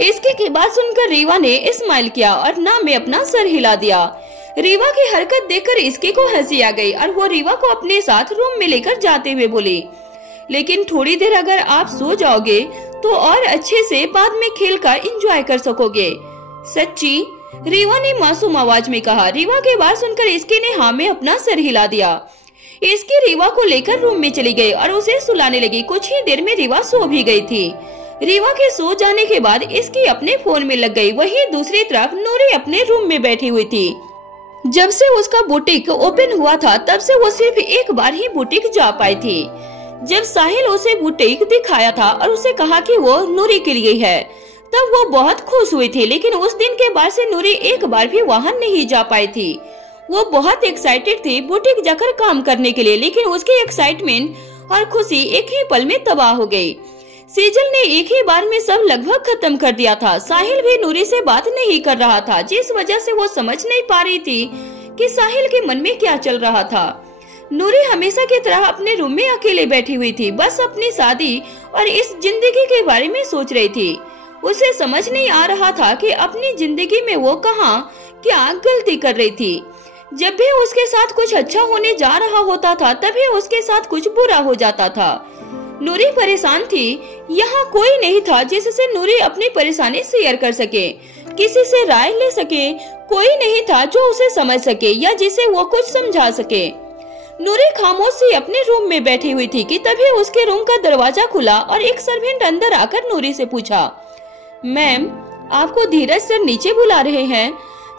इसकी की बात सुनकर रीवा ने स्माइल किया और ना में अपना सर हिला दिया। रीवा की हरकत देखकर इसके को हंसी आ गई और वो रीवा को अपने साथ रूम में लेकर जाते हुए बोली, लेकिन थोड़ी देर अगर आप सो जाओगे तो और अच्छे से बाद में खेल का एंजॉय कर सकोगे। सच्ची? रीवा ने मासूम आवाज में कहा। रीवा के बात सुनकर इसके ने हाँ में अपना सर हिला दिया। इसकी रीवा को लेकर रूम में चली गई और उसे सुलाने लगी। कुछ ही देर में रीवा सो भी गई थी। रीवा के सो जाने के बाद इसकी अपने फोन में लग गई। वहीं दूसरी तरफ नूरी अपने रूम में बैठी हुई थी। जब से उसका बुटीक ओपन हुआ था तब से वो सिर्फ एक बार ही बुटीक जा पाई थी। जब साहिल उसे बुटीक दिखाया था और उसे कहा कि वो नूरी के लिए है, तब वो बहुत खुश हुई थी। लेकिन उस दिन के बाद से नूरी एक बार भी वहां नहीं जा पाई थी। वो बहुत एक्साइटेड थी बुटीक जाकर काम करने के लिए, लेकिन उसकी एक्साइटमेंट और खुशी एक ही पल में तबाह हो गई। सेजल ने एक ही बार में सब लगभग खत्म कर दिया था। साहिल भी नूरी से बात नहीं कर रहा था, जिस वजह से वो समझ नहीं पा रही थी कि साहिल के मन में क्या चल रहा था। नूरी हमेशा की तरह अपने रूम में अकेले बैठी हुई थी, बस अपनी शादी और इस जिंदगी के बारे में सोच रही थी। उसे समझ नहीं आ रहा था कि अपनी जिंदगी में वो कहाँ क्या गलती कर रही थी। जब भी उसके साथ कुछ अच्छा होने जा रहा होता था तभी उसके साथ कुछ बुरा हो जाता था। नूरी परेशान थी। यहाँ कोई नहीं था जिससे नूरी अपनी परेशानी शेयर कर सके, किसी से राय ले सके। कोई नहीं था जो उसे समझ सके या जिसे वो कुछ समझा सके। नूरी खामोश सी अपने रूम में बैठी हुई थी कि तभी उसके रूम का दरवाजा खुला और एक सर्वेंट अंदर आकर नूरी से पूछा, मैम, आपको धीरज सर नीचे बुला रहे हैं।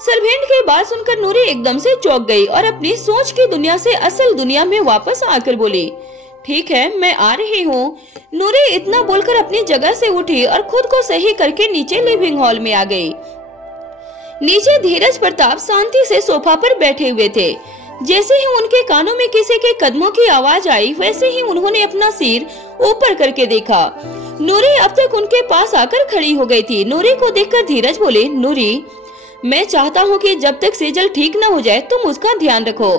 सर्वेंट की बात सुनकर नूरी एकदम से चौंक गई और अपनी सोच की दुनिया से असल दुनिया में वापस आकर बोली, ठीक है, मैं आ रही हूँ। नूरी इतना बोलकर अपनी जगह से उठी और खुद को सही करके नीचे लिविंग हॉल में आ गई। नीचे धीरज प्रताप शांति से सोफा पर बैठे हुए थे। जैसे ही उनके कानों में किसी के कदमों की आवाज आई, वैसे ही उन्होंने अपना सिर ऊपर करके देखा। नूरी अब तक उनके पास आकर खड़ी हो गई थी। नूरी को देखकर धीरज बोले, नूरी, मैं चाहता हूँ कि जब तक सेजल ठीक न हो जाए तुम उसका ध्यान रखो।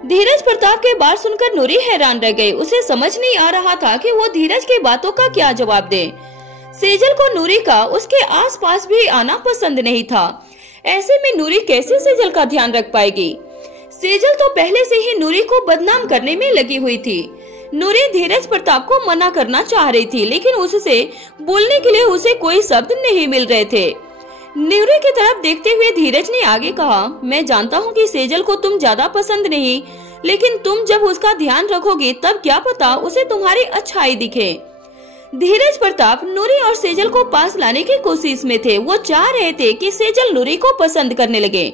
धीरज प्रताप के बात सुनकर नूरी हैरान रह गई। उसे समझ नहीं आ रहा था कि वो धीरज की बातों का क्या जवाब दे। सेजल को नूरी का उसके आसपास भी आना पसंद नहीं था। ऐसे में नूरी कैसे सेजल का ध्यान रख पाएगी? सेजल तो पहले से ही नूरी को बदनाम करने में लगी हुई थी। नूरी धीरज प्रताप को मना करना चाह रही थी, लेकिन उससे बोलने के लिए उसे कोई शब्द नहीं मिल रहे थे। नूरी की तरफ देखते हुए धीरज ने आगे कहा, मैं जानता हूँ कि सेजल को तुम ज्यादा पसंद नहीं, लेकिन तुम जब उसका ध्यान रखोगी तब क्या पता उसे तुम्हारी अच्छाई दिखे। धीरज प्रताप नूरी और सेजल को पास लाने की कोशिश में थे। वो चाह रहे थे कि सेजल नूरी को पसंद करने लगे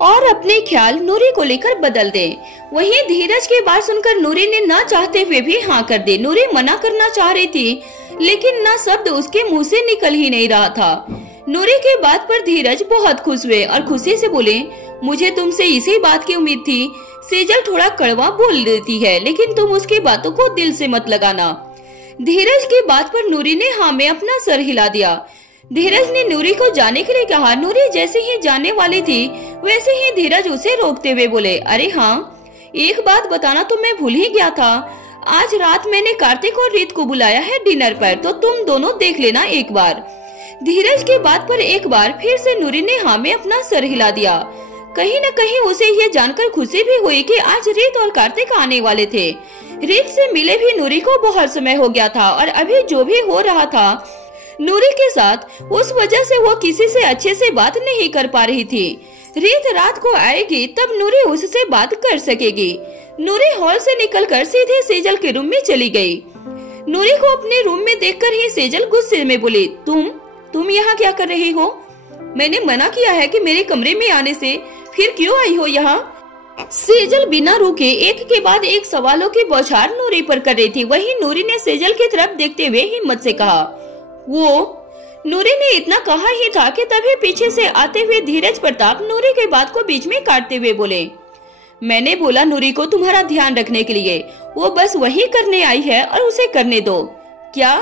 और अपने ख्याल नूरी को लेकर बदल दे। वहीं धीरज की बात सुनकर नूरी ने ना चाहते हुए भी हाँ कर दी। नूरी मना करना चाह रही थी, लेकिन ना शब्द उसके मुंह से निकल ही नहीं रहा था। नूरी की बात पर धीरज बहुत खुश हुए और खुशी से बोले, मुझे तुमसे इसी बात की उम्मीद थी। सेजल थोड़ा कड़वा बोल देती है, लेकिन तुम उसकी बातों को दिल से मत लगाना। धीरज की बात पर नूरी ने हाँ में अपना सर हिला दिया। धीरज ने नूरी को जाने के लिए कहा। नूरी जैसे ही जाने वाली थी, वैसे ही धीरज उसे रोकते हुए बोले, अरे हाँ, एक बात बताना तो मैं भूल ही गया था। आज रात मैंने कार्तिक और रीत को बुलाया है डिनर पर, तो तुम दोनों देख लेना एक बार। धीरज की बात पर एक बार फिर से नूरी ने हाँ में अपना सर हिला दिया। कहीं न कहीं उसे ये जानकर खुशी भी हुई कि आज रीत और कार्तिक आने वाले थे। रीत से मिले भी नूरी को बहुत समय हो गया था और अभी जो भी हो रहा था नूरी के साथ, उस वजह से वो किसी से अच्छे से बात नहीं कर पा रही थी। रीत रात को आएगी तब नूरी उससे बात कर सकेगी। नूरी हॉल से निकलकर सीधे सेजल के रूम में चली गई। नूरी को अपने रूम में देखकर ही सेजल गुस्से में बोली, तुम यहाँ क्या कर रही हो? मैंने मना किया है कि मेरे कमरे में आने से, फिर क्यों आई हो यहाँ? सेजल बिना रुके एक के बाद एक सवालों की बौछार नूरी पर कर रही थी। वहीं नूरी ने सेजल की तरफ देखते हुए हिम्मत से कहा, नूरी ने इतना कहा ही था कि तभी पीछे से आते हुए धीरज प्रताप नूरी के बात को बीच में काटते हुए बोले, मैंने बोला नूरी को तुम्हारा ध्यान रखने के लिए, वो बस वही करने आई है और उसे करने दो। क्या?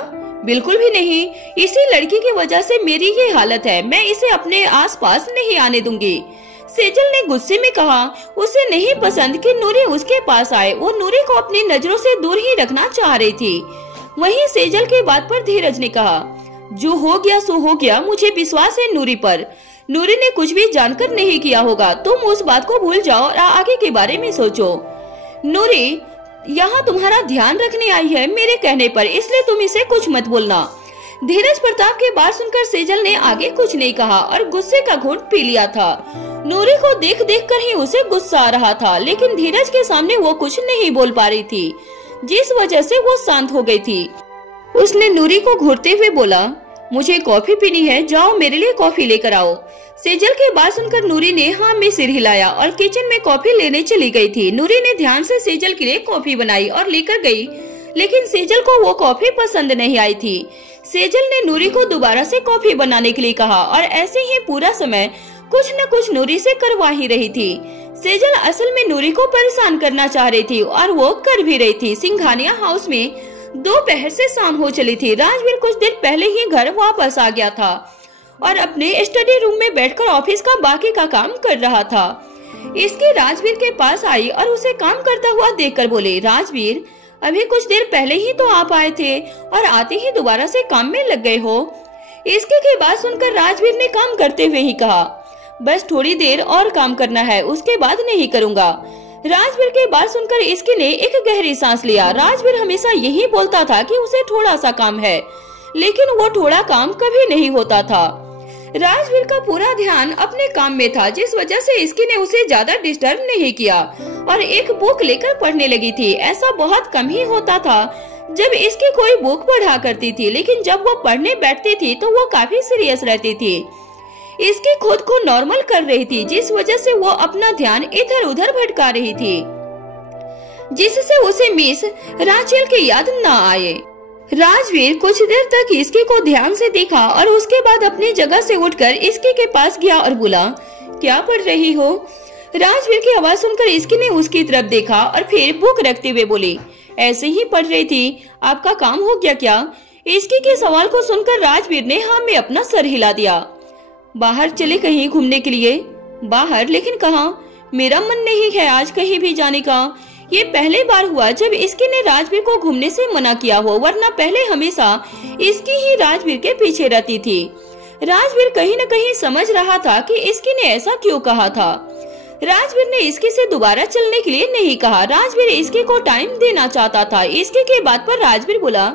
बिल्कुल भी नहीं। इसी लड़की की वजह से मेरी ये हालत है। मैं इसे अपने आसपास नहीं आने दूंगी। सेजल ने गुस्से में कहा। उसे नहीं पसंद कि नूरी उसके पास आए। वो नूरी को अपनी नजरों से दूर ही रखना चाह रही थी। वहीं सेजल की बात पर धीरज ने कहा, जो हो गया सो हो गया, मुझे विश्वास है नूरी पर। नूरी ने कुछ भी जानकर नहीं किया होगा। तुम उस बात को भूल जाओ और आगे के बारे में सोचो। नूरी यहाँ तुम्हारा ध्यान रखने आई है मेरे कहने पर, इसलिए तुम इसे कुछ मत बोलना। धीरज प्रताप की बात सुनकर सेजल ने आगे कुछ नहीं कहा और गुस्से का घूंट पी लिया था। नूरी को देख देख कर ही उसे गुस्सा आ रहा था, लेकिन धीरज के सामने वो कुछ नहीं बोल पा रही थी, जिस वजह से वो शांत हो गई थी। उसने नूरी को घूरते हुए बोला, मुझे कॉफी पीनी है, जाओ मेरे लिए कॉफी लेकर आओ। सेजल की बात सुनकर नूरी ने हाँ में सिर हिलाया और किचन में कॉफी लेने चली गई थी। नूरी ने ध्यान से सेजल के लिए कॉफी बनाई और लेकर गई, लेकिन सेजल को वो कॉफी पसंद नहीं आई थी। सेजल ने नूरी को दोबारा से कॉफी बनाने के लिए कहा और ऐसे ही पूरा समय कुछ न कुछ नूरी से करवा ही रही थी। सेजल असल में नूरी को परेशान करना चाह रही थी और वो कर भी रही थी। सिंघानिया हाउस में दोपहर से शाम हो चली थी। राजवीर कुछ दिन पहले ही घर वापस आ गया था और अपने स्टडी रूम में बैठकर ऑफिस का बाकी का काम कर रहा था। इसकी राजवीर के पास आई और उसे काम करता हुआ देखकर बोले, राजवीर, अभी कुछ देर पहले ही तो आप आए थे और आते ही दोबारा से काम में लग गए हो। इसके की बात सुनकर राजवीर ने काम करते हुए ही कहा, बस थोड़ी देर और काम करना है, उसके बाद नहीं करूँगा। राजवीर की बात सुनकर इसकी ने एक गहरी सांस लिया। राजवीर हमेशा यही बोलता था कि उसे थोड़ा सा काम है, लेकिन वो थोड़ा काम कभी नहीं होता था। राजवीर का पूरा ध्यान अपने काम में था, जिस वजह से इसकी ने उसे ज्यादा डिस्टर्ब नहीं किया और एक बुक लेकर पढ़ने लगी थी। ऐसा बहुत कम ही होता था जब इसकी कोई बुक पढ़ा करती थी, लेकिन जब वो पढ़ने बैठती थी तो वो काफी सीरियस रहती थी। इसकी खुद को नॉर्मल कर रही थी, जिस वजह से वो अपना ध्यान इधर उधर भटका रही थी, जिससे उसे मिस राचेल की याद न आए। राजवीर कुछ देर तक इसकी को ध्यान से देखा और उसके बाद अपनी जगह से उठकर इसकी के पास गया और बोला, क्या पढ़ रही हो? राजवीर की आवाज सुनकर इसकी ने उसकी तरफ देखा और फिर बुक रखते हुए बोली, ऐसे ही पढ़ रही थी, आपका काम हो गया क्या? इसकी के सवाल को सुनकर राजवीर ने हाँ में अपना सर हिला दिया। बाहर चले कहीं घूमने के लिए? बाहर? लेकिन कहाँ? मेरा मन नहीं है आज कहीं भी जाने का। ये पहली बार हुआ जब इसकी ने राजवीर को घूमने से मना किया हो, वरना पहले हमेशा इसकी ही राजवीर के पीछे रहती थी। राजवीर कहीं न कहीं समझ रहा था कि इसकी ने ऐसा क्यों कहा था। राजवीर ने इसकी से दोबारा चलने के लिए नहीं कहा। राजवीर इसकी को टाइम देना चाहता था। इसकी के बात पर राजवीर बोला,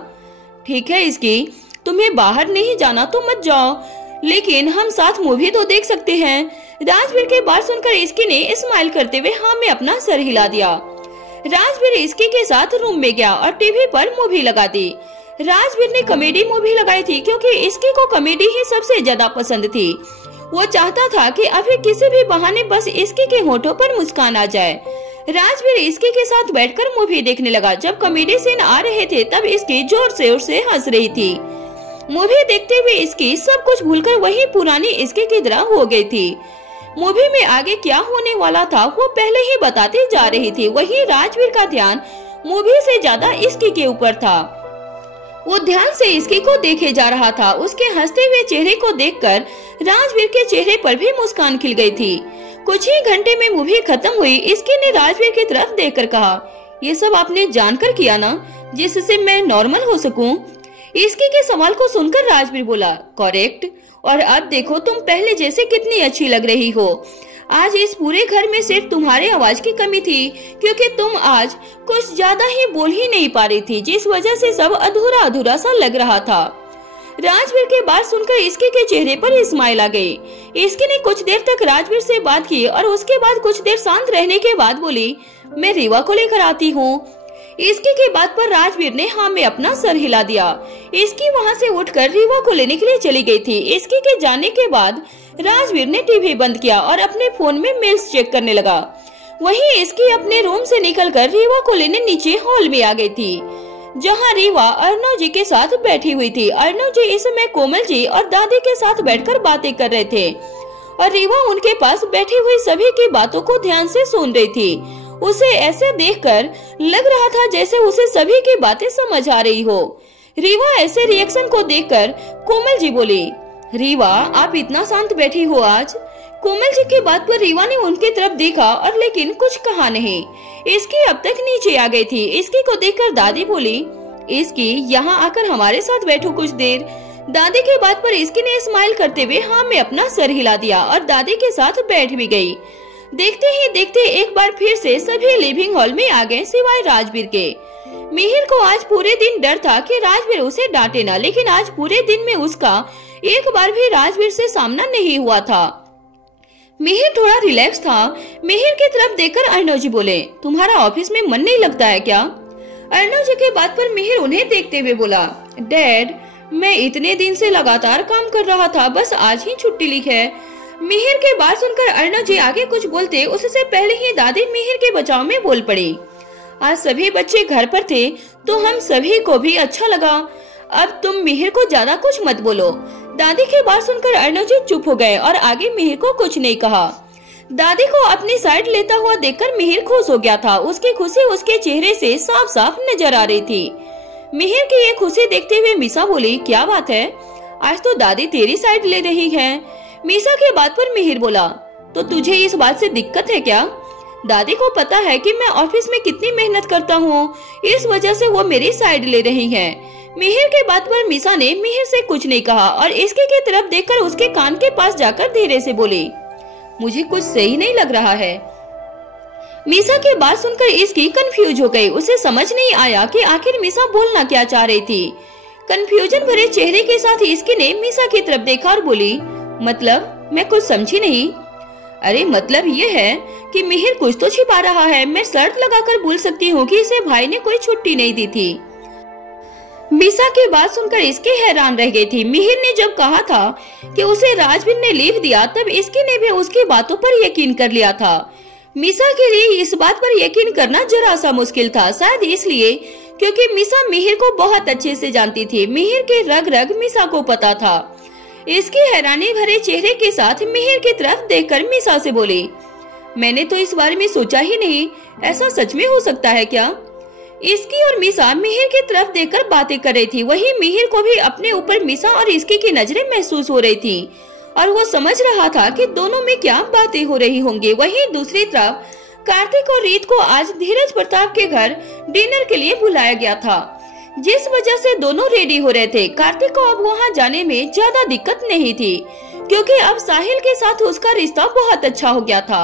ठीक है इसकी, तुम्हें बाहर नहीं जाना तो मत जाओ, लेकिन हम साथ मूवी तो देख सकते हैं। राजवीर की बात सुनकर इसकी ने स्माइल करते हुए हाँ में अपना सर हिला दिया। राजवीर इसकी के साथ रूम में गया और टीवी पर मूवी लगा दी। राजवीर ने कॉमेडी मूवी लगाई थी क्योंकि इसकी को कॉमेडी ही सबसे ज्यादा पसंद थी। वो चाहता था कि अभी किसी भी बहाने बस इसकी के होठों पर मुस्कान आ जाए। राजवीर इसकी के साथ बैठकर मूवी देखने लगा। जब कॉमेडी सीन आ रहे थे तब इसकी जोर से हंस रही थी। मूवी देखते हुए इसकी सब कुछ भूलकर वही पुरानी इसकी की तरह हो गई थी। मूवी में आगे क्या होने वाला था वो पहले ही बताती जा रही थी। वही राजवीर का ध्यान मूवी से ज्यादा इसकी के ऊपर था। वो ध्यान से इसकी को देखे जा रहा था। उसके हंसते हुए चेहरे को देखकर राजवीर के चेहरे पर भी मुस्कान खिल गई थी। कुछ ही घंटे में मूवी खत्म हुई। इसकी ने राजवीर की तरफ देखकर कहा, ये सब आपने जानकर किया ना, जिससे मैं नॉर्मल हो सकूं? इसकी के सवाल को सुनकर राजवीर बोला, करेक्ट, और अब देखो तुम पहले जैसे कितनी अच्छी लग रही हो। आज इस पूरे घर में सिर्फ तुम्हारे आवाज की कमी थी, क्योंकि तुम आज कुछ ज्यादा ही बोल ही नहीं पा रही थी, जिस वजह से सब अधूरा अधूरा सा लग रहा था। राजवीर की बात सुनकर इसकी के चेहरे पर स्माइल आ गई। इसकी ने कुछ देर तक राजवीर से बात की और उसके बाद कुछ देर शांत रहने के बाद बोली, मैं रीवा को लेकर आती हूँ। इसकी की बात पर राजवीर ने हाँ में अपना सर हिला दिया। इसकी वहाँ से उठकर रीवा को लेने के लिए चली गई थी। इसकी के जाने के बाद राजवीर ने टीवी बंद किया और अपने फोन में मेल्स चेक करने लगा। वहीं इसकी अपने रूम से निकलकर रीवा को लेने नीचे हॉल में आ गई थी, जहां रीवा अर्णव जी के साथ बैठी हुई थी। अर्णव जी इस समय कोमल जी और दादी के साथ बैठकर बातें कर रहे थे और रीवा उनके पास बैठी हुई सभी की बातों को ध्यान से सुन रही थी। उसे ऐसे देखकर लग रहा था जैसे उसे सभी की बातें समझ आ रही हो। रीवा ऐसे रिएक्शन को देखकर कोमल जी बोली, रीवा आप इतना शांत बैठी हो आज? कोमल जी की बात पर रीवा ने उनकी तरफ देखा और लेकिन कुछ कहा नहीं। इसकी अब तक नीचे आ गई थी। इसकी को देखकर दादी बोली, इसकी यहाँ आकर हमारे साथ बैठो कुछ देर। दादी की बात पर इसकी ने स्माइल करते हुए हाँ में अपना सर हिला दिया और दादी के साथ बैठ भी गई। देखते ही देखते एक बार फिर से सभी लिविंग हॉल में आ गए सिवाय राजवीर के। मिहिर को आज पूरे दिन डर था कि राजवीर उसे डांटे ना, लेकिन आज पूरे दिन में उसका एक बार भी राजवीर से सामना नहीं हुआ था। मिहिर थोड़ा रिलैक्स था। मिहिर की तरफ देखकर अर्णव जी बोले, तुम्हारा ऑफिस में मन नहीं लगता है क्या? अर्णव जी के बात पर मिहिर उन्हें देखते हुए बोला, डैड मैं इतने दिन से लगातार काम कर रहा था, बस आज ही छुट्टी ली है। मिहिर के बात सुनकर अर्णव जी आगे कुछ बोलते उससे पहले ही दादी मिहिर के बचाव में बोल पड़ी, आज सभी बच्चे घर पर थे तो हम सभी को भी अच्छा लगा। अब तुम मिहिर को ज्यादा कुछ मत बोलो। दादी की बात सुनकर अर्णव जी चुप हो गए और आगे मिहिर को कुछ नहीं कहा। दादी को अपनी साइड लेता हुआ देखकर मिहिर खुश हो गया था। उसकी खुशी उसके चेहरे से साफ साफ नजर आ रही थी। मिहिर की ये खुशी देखते हुए मीसा बोली, क्या बात है, आज तो दादी तेरी साइड ले रही है। मीसा के बात पर मिहिर बोला, तो तुझे इस बात से दिक्कत है क्या? दादी को पता है कि मैं ऑफिस में कितनी मेहनत करता हूँ, इस वजह से वो मेरी साइड ले रही हैं। मिहिर के बात पर मीसा ने मिहिर से कुछ नहीं कहा और इसके की तरफ देखकर उसके कान के पास जाकर धीरे से बोली, मुझे कुछ सही नहीं लग रहा है। मीसा की बात सुनकर इसकी कंफ्यूज हो गई। उसे समझ नहीं आया कि आखिर मीसा बोलना क्या चाह रही थी। कंफ्यूजन भरे चेहरे के साथ इसकी ने मीसा की तरफ देखा और बोली, मतलब मैं कुछ समझी नहीं। अरे मतलब ये है कि मिहिर कुछ तो छिपा रहा है। मैं शर्त लगाकर बोल सकती हूँ कि इसे भाई ने कोई छुट्टी नहीं दी थी। मीसा की बात सुनकर इसकी हैरान रह गई थी। मिहिर ने जब कहा था कि उसे राजवीर ने लीव दिया तब इसकी ने भी उसकी बातों पर यकीन कर लिया था। मीसा के लिए इस बात पर यकीन करना जरा सा मुश्किल था, शायद इसलिए क्योंकि मीसा मिहिर को बहुत अच्छे से जानती थी। मिहिर के रग रग मीसा को पता था। इसकी हैरानी भरे चेहरे के साथ मिहिर की तरफ देखकर मीसा से बोली, मैंने तो इस बारे में सोचा ही नहीं, ऐसा सच में हो सकता है क्या? इसकी और मीसा मिहिर की तरफ देखकर बातें कर रही थी। वहीं मिहिर को भी अपने ऊपर मीसा और इसकी की नजरें महसूस हो रही थी। और वो समझ रहा था कि दोनों में क्या बातें हो रही होंगी। वहीं दूसरी तरफ कार्तिक और रीत को आज धीरज प्रताप के घर डिनर के लिए बुलाया गया था, जिस वजह से दोनों रेडी हो रहे थे। कार्तिक को अब वहां जाने में ज्यादा दिक्कत नहीं थी, क्योंकि अब साहिल के साथ उसका रिश्ता बहुत अच्छा हो गया था।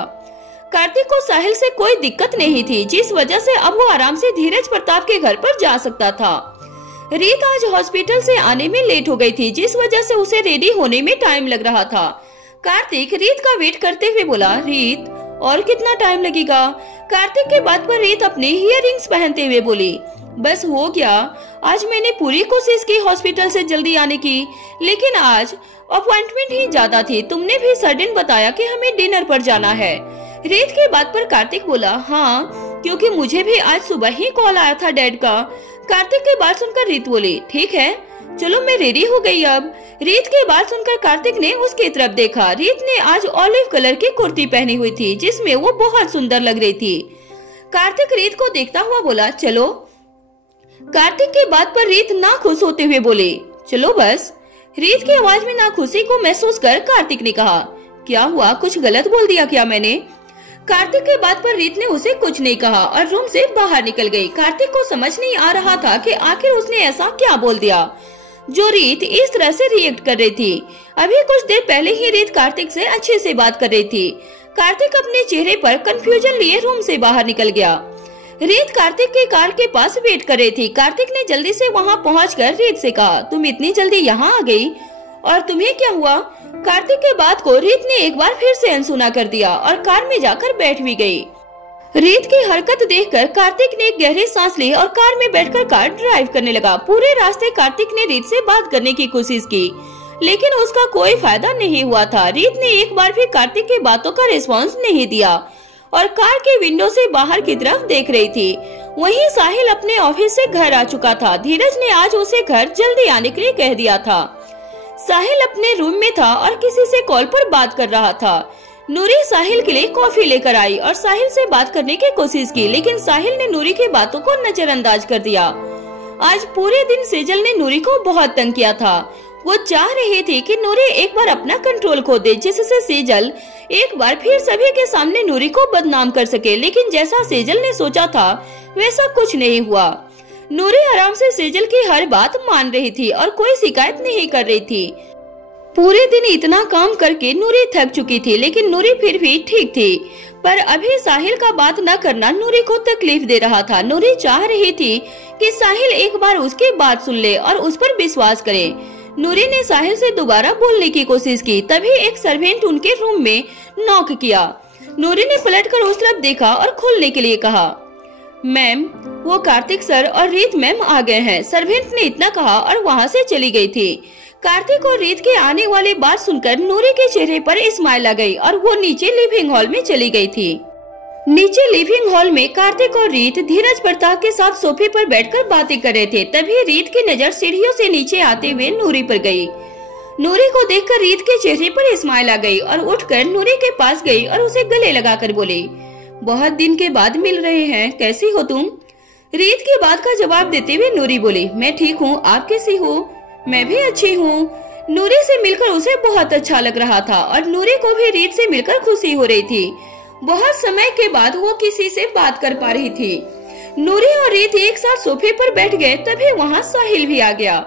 कार्तिक को साहिल से कोई दिक्कत नहीं थी, जिस वजह से अब वो आराम से धीरज प्रताप के घर पर जा सकता था। रीत आज हॉस्पिटल से आने में लेट हो गई थी, जिस वजह से उसे रेडी होने में टाइम लग रहा था। कार्तिक रीत का वेट करते हुए बोला, रीत और कितना टाइम लगेगा? कार्तिक के बात पर रीत अपने इयररिंग्स पहनते हुए बोली, बस हो गया। आज मैंने पूरी कोशिश की हॉस्पिटल से जल्दी आने की, लेकिन आज अपॉइंटमेंट ही ज्यादा थी। तुमने भी सडन बताया कि हमें डिनर पर जाना है। रीत की बात पर कार्तिक बोला, हाँ, क्योंकि मुझे भी आज सुबह ही कॉल आया था डैड का। कार्तिक की बात सुनकर रीत बोली, ठीक है, चलो मैं रेडी हो गई अब। रीत की बात सुनकर कार्तिक ने उसकी तरफ देखा। रीत ने आज ऑलिव कलर की कुर्ती पहनी हुई थी, जिसमें वो बहुत सुंदर लग रही थी। कार्तिक रीत को देखता हुआ बोला, चलो। कार्तिक की बात पर रीत ना खुश होते हुए बोले, चलो बस। रीत की आवाज में नाखुशी को महसूस कर कार्तिक ने कहा, क्या हुआ, कुछ गलत बोल दिया क्या मैंने? कार्तिक की बात पर रीत ने उसे कुछ नहीं कहा और रूम से बाहर निकल गई। कार्तिक को समझ नहीं आ रहा था कि आखिर उसने ऐसा क्या बोल दिया जो रीत इस तरह से रिएक्ट कर रही थी। अभी कुछ देर पहले ही रीत कार्तिक से अच्छे से बात कर रही थी। कार्तिक अपने चेहरे पर कंफ्यूजन लिए रूम से बाहर निकल गया। रीत कार्तिक की कार के पास वेट कर रही थी। कार्तिक ने जल्दी से वहां पहुंचकर रीत से कहा, तुम इतनी जल्दी यहाँ आ गई, और तुम्हें क्या हुआ? कार्तिक के बात को रीत ने एक बार फिर से अनसुना कर दिया और कार में जाकर बैठ भी गई। रीत की हरकत देखकर कार्तिक ने एक गहरी सांस ली और कार में बैठकर कार ड्राइव करने लगा। पूरे रास्ते कार्तिक ने रीत से बात करने की कोशिश की, लेकिन उसका कोई फायदा नहीं हुआ था। रीत ने एक बार भी कार्तिक की बातों का रिस्पॉन्स नहीं दिया और कार के विंडो से बाहर की तरफ देख रही थी। वहीं साहिल अपने ऑफिस से घर आ चुका था। धीरज ने आज उसे घर जल्दी आने के लिए कह दिया था। साहिल अपने रूम में था और किसी से कॉल पर बात कर रहा था। नूरी साहिल के लिए कॉफी लेकर आई और साहिल से बात करने की कोशिश की, लेकिन साहिल ने नूरी की बातों को नजरअंदाज कर दिया। आज पूरे दिन सेजल ने नूरी को बहुत तंग किया था। वो चाह रही थी कि नूरी एक बार अपना कंट्रोल खो दे, जिससे सेजल एक बार फिर सभी के सामने नूरी को बदनाम कर सके, लेकिन जैसा सेजल ने सोचा था वैसा कुछ नहीं हुआ। नूरी आराम से सेजल की हर बात मान रही थी और कोई शिकायत नहीं कर रही थी। पूरे दिन इतना काम करके नूरी थक चुकी थी, लेकिन नूरी फिर भी ठीक थी। पर अभी साहिल का बात न करना नूरी को तकलीफ दे रहा था। नूरी चाह रही थी कि साहिल एक बार उसकी बात सुन ले और उस पर विश्वास करे। नूरी ने साहिल से दोबारा बोलने की कोशिश की, तभी एक सर्वेंट उनके रूम में नॉक किया। नूरी ने पलटकर उस तरफ देखा और खोलने के लिए कहा, मैम, वो कार्तिक सर और रीत मैम आ गए हैं। सर्वेंट ने इतना कहा और वहाँ से चली गई थी। कार्तिक और रीत के आने वाली बात सुनकर नूरी के चेहरे पर स्माइल आ गई और वो नीचे लिविंग हॉल में चली गई थी। नीचे लिविंग हॉल में कार्तिक और रीत धीरज प्रताप के साथ सोफे पर बैठकर बातें कर रहे थे। तभी रीत की नजर सीढ़ियों से नीचे आते हुए नूरी पर गई। नूरी को देखकर रीत के चेहरे पर स्माइल आ गई और उठकर नूरी के पास गई और उसे गले लगाकर बोली, बहुत दिन के बाद मिल रहे हैं, कैसी हो तुम? रीत की बात का जवाब देते हुए नूरी बोली, मैं ठीक हूँ, आप कैसी हो? मैं भी अच्छी हूँ। नूरी से मिलकर उसे बहुत अच्छा लग रहा था और नूरी को भी रीत से मिलकर खुशी हो रही थी। बहुत समय के बाद वो किसी से बात कर पा रही थी। नूरी और रीत एक साथ सोफे पर बैठ गए, तभी वहाँ साहिल भी आ गया।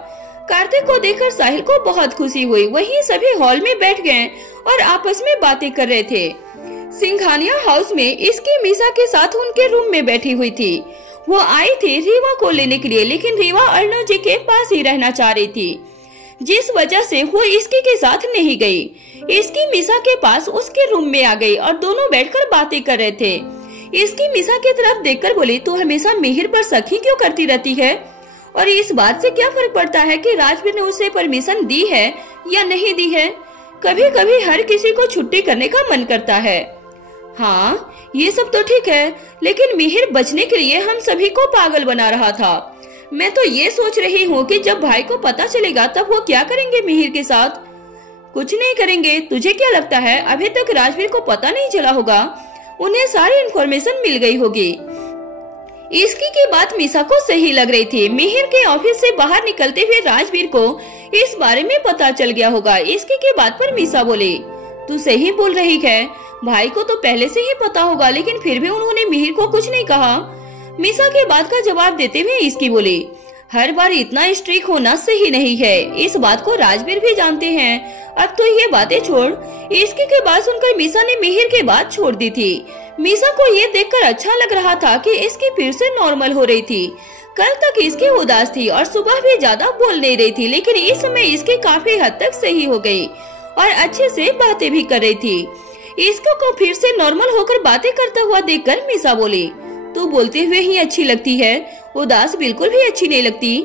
कार्तिक को देखकर साहिल को बहुत खुशी हुई। वहीं सभी हॉल में बैठ गए और आपस में बातें कर रहे थे। सिंघानिया हाउस में इसकी मीसा के साथ उनके रूम में बैठी हुई थी। वो आई थी रीवा को लेने के लिए, लेकिन रीवा अर्णव जी के पास ही रहना चाह रही थी, जिस वजह से वो इसकी के साथ नहीं गई। इसकी मीसा के पास उसके रूम में आ गई और दोनों बैठकर बातें कर रहे थे। इसकी मीसा की तरफ देखकर बोली, तू हमेशा मिहिर पर शक ही क्यों करती रहती है? और इस बात से क्या फर्क पड़ता है कि राजवीर ने उसे परमिशन दी है या नहीं दी है? कभी कभी हर किसी को छुट्टी करने का मन करता है। हाँ, ये सब तो ठीक है, लेकिन मिहिर बचने के लिए हम सभी को पागल बना रहा था। मैं तो ये सोच रही हूँ कि जब भाई को पता चलेगा तब वो क्या करेंगे मिहिर के साथ? कुछ नहीं करेंगे। तुझे क्या लगता है अभी तक राजवीर को पता नहीं चला होगा? उन्हें सारी इन्फॉर्मेशन मिल गई होगी। इसकी की बात मीसा को सही लग रही थी। मिहिर के ऑफिस से बाहर निकलते हुए राजवीर को इस बारे में पता चल गया होगा। इसकी की बात पर मीसा बोली, तू सही बोल रही है, भाई को तो पहले से ही पता होगा, लेकिन फिर भी उन्होंने मिहिर को कुछ नहीं कहा। मीसा के बात का जवाब देते हुए इसकी बोली, हर बार इतना स्ट्रिक्ट होना सही नहीं है, इस बात को राजवीर भी जानते हैं। अब तो ये बातें छोड़। इसकी के बात सुनकर मीसा ने मिहिर की बात छोड़ दी थी। मीसा को ये देखकर अच्छा लग रहा था कि इसकी फिर से नॉर्मल हो रही थी। कल तक इसकी उदास थी और सुबह भी ज्यादा बोल नहीं रही थी, लेकिन इस समय इसकी काफी हद तक सही हो गई और अच्छे से बातें भी कर रही थी। इसको को फिर से नॉर्मल होकर बातें करता हुआ देखकर मीसा बोली, तू बोलते हुए ही अच्छी लगती है, उदास बिल्कुल भी अच्छी नहीं लगती।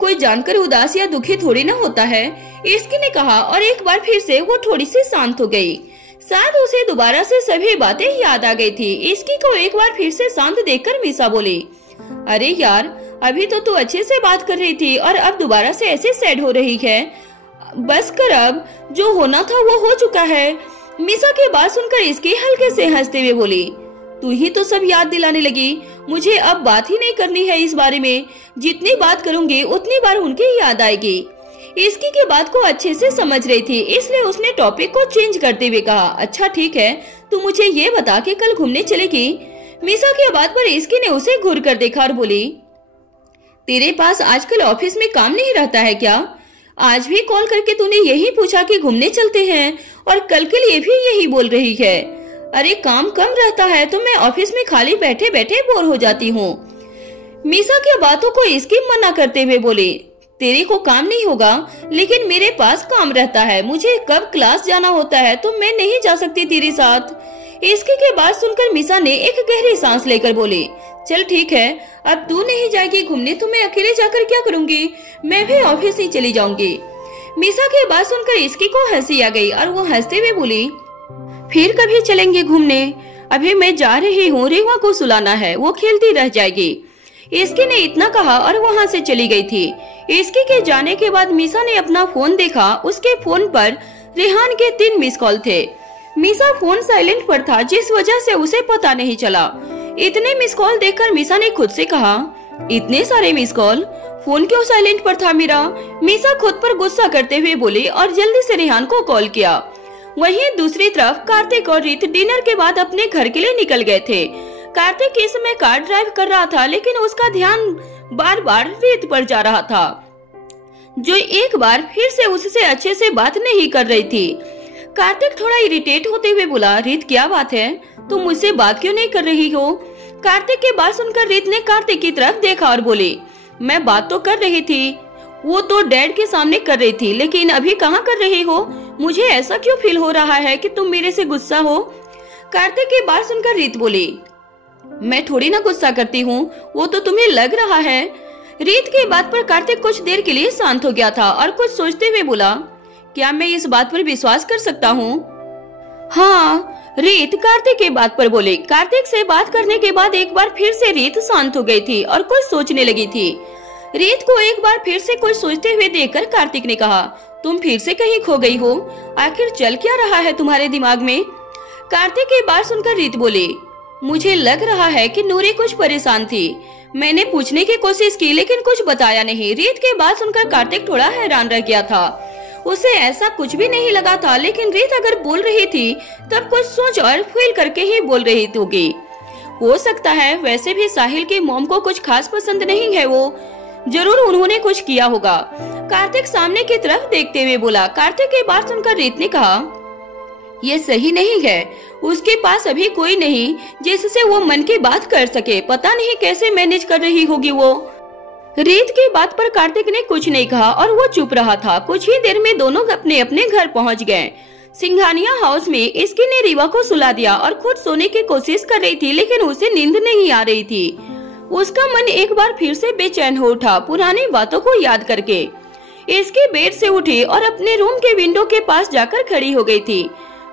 कोई जानकर उदास या दुखी थोड़ी ना होता है, इसकी ने कहा और एक बार फिर से वो थोड़ी सी शांत हो गई। शायद उसे दोबारा से सभी बातें याद आ गई थी। इसकी को एक बार फिर से शांत देखकर मीसा बोली, अरे यार, अभी तो तू अच्छे से बात कर रही थी और अब दोबारा से ऐसे सैड हो रही है। बस कर, अब जो होना था वो हो चुका है। मीसा की बात सुनकर इसकी हल्के से हंसते हुए बोली, तू ही तो सब याद दिलाने लगी, मुझे अब बात ही नहीं करनी है इस बारे में। जितनी बात करूंगी उतनी बार उनकी याद आएगी। इसकी के बात को अच्छे से समझ रही थी, इसलिए उसने टॉपिक को चेंज करते हुए कहा, अच्छा ठीक है, तू मुझे ये बता कि कल घूमने चलेगी। मीसा की बात पर इसकी ने उसे घूर कर देखा और बोली, तेरे पास आजकल ऑफिस में काम नहीं रहता है क्या? आज भी कॉल करके तूने यही पूछा कि घूमने चलते हैं और कल के लिए भी यही बोल रही है। अरे काम कम रहता है तो मैं ऑफिस में खाली बैठे बैठे बोर हो जाती हूँ। मीसा की बातों को इसकी मना करते हुए बोली, तेरे को काम नहीं होगा, लेकिन मेरे पास काम रहता है। मुझे कब क्लास जाना होता है तो मैं नहीं जा सकती तेरे साथ। इसकी के बात सुनकर मीसा ने एक गहरी सांस लेकर बोली, चल ठीक है, अब तू नहीं जाएगी घूमने तो मैं अकेले जाकर क्या करूँगी, मैं भी ऑफिस ही चली जाऊंगी। मीसा की बात सुनकर इसकी को हंसी आ गई और वो हंसते हुए बोली, फिर कभी चलेंगे घूमने, अभी मैं जा रही हूँ, रेवा को सुलाना है, वो खेलती रह जाएगी। इसकी ने इतना कहा और वहाँ से चली गई थी। इसकी के जाने के बाद मीसा ने अपना फोन देखा, उसके फोन पर रेहान के 3 मिस कॉल थे। मीसा फोन साइलेंट पर था, जिस वजह से उसे पता नहीं चला। इतने मिस कॉल देखकर मीसा ने खुद से कहा, इतने सारे मिस कॉल, फोन क्यों साइलेंट पर था मेरा? मीसा खुद पर गुस्सा करते हुए बोली और जल्दी से रेहान को कॉल किया। वहीं दूसरी तरफ कार्तिक और रीत डिनर के बाद अपने घर के लिए निकल गए थे। कार्तिक इस समय कार ड्राइव कर रहा था, लेकिन उसका ध्यान बार बार रीत पर जा रहा था, जो एक बार फिर से उससे अच्छे से बात नहीं कर रही थी। कार्तिक थोड़ा इरिटेट होते हुए बोला, रीत क्या बात है, तुम मुझसे बात क्यों नहीं कर रही हो? कार्तिक की बात सुनकर रीत ने कार्तिक की तरफ देखा और बोली, मैं बात तो कर रही थी, वो तो डैड के सामने कर रही थी, लेकिन अभी कहाँ कर रही हो? मुझे ऐसा क्यों फील हो रहा है कि तुम मेरे से गुस्सा हो? कार्तिक की बात सुनकर रीत बोली, मैं थोड़ी ना गुस्सा करती हूँ, वो तो तुम्हें लग रहा है। रीत की बात पर कार्तिक कुछ देर के लिए शांत हो गया था और कुछ सोचते हुए बोला, क्या मैं इस बात पर विश्वास कर सकता हूँ? हाँ, रीत कार्तिक की बात पर बोली। कार्तिक से बात करने के बाद एक बार फिर से रीत शांत हो गई थी और कुछ सोचने लगी थी। रीत को एक बार फिर से कुछ सोचते हुए देखकर कार्तिक ने कहा, तुम फिर से कहीं खो गई हो, आखिर चल क्या रहा है तुम्हारे दिमाग में? कार्तिक की बात सुनकर रीत बोली, मुझे लग रहा है कि नूरी कुछ परेशान थी, मैंने पूछने की कोशिश की लेकिन कुछ बताया नहीं। रीत की बात सुनकर कार्तिक थोड़ा हैरान रह गया था, उसे ऐसा कुछ भी नहीं लगा था, लेकिन रीत अगर बोल रही थी तब कुछ सोच और फील करके ही बोल रही होगी। हो सकता है वैसे भी साहिल की मॉम को कुछ खास पसंद नहीं है, वो जरूर उन्होंने कुछ किया होगा। कार्तिक सामने की तरफ देखते हुए बोला। कार्तिक की बात सुनकर रीत ने कहा, ये सही नहीं है, उसके पास अभी कोई नहीं जिससे वो मन की बात कर सके, पता नहीं कैसे मैनेज कर रही होगी वो। रीत की बात पर कार्तिक ने कुछ नहीं कहा और वो चुप रहा था। कुछ ही देर में दोनों अपने अपने घर पहुंच गए। सिंघानिया हाउस में इसकी ने रीवा को सुला दिया और खुद सोने की कोशिश कर रही थी, लेकिन उसे नींद नहीं आ रही थी। उसका मन एक बार फिर से बेचैन हो उठा पुरानी बातों को याद करके। इसकी बेड से उठी और अपने रूम के विंडो के पास जाकर खड़ी हो गई थी।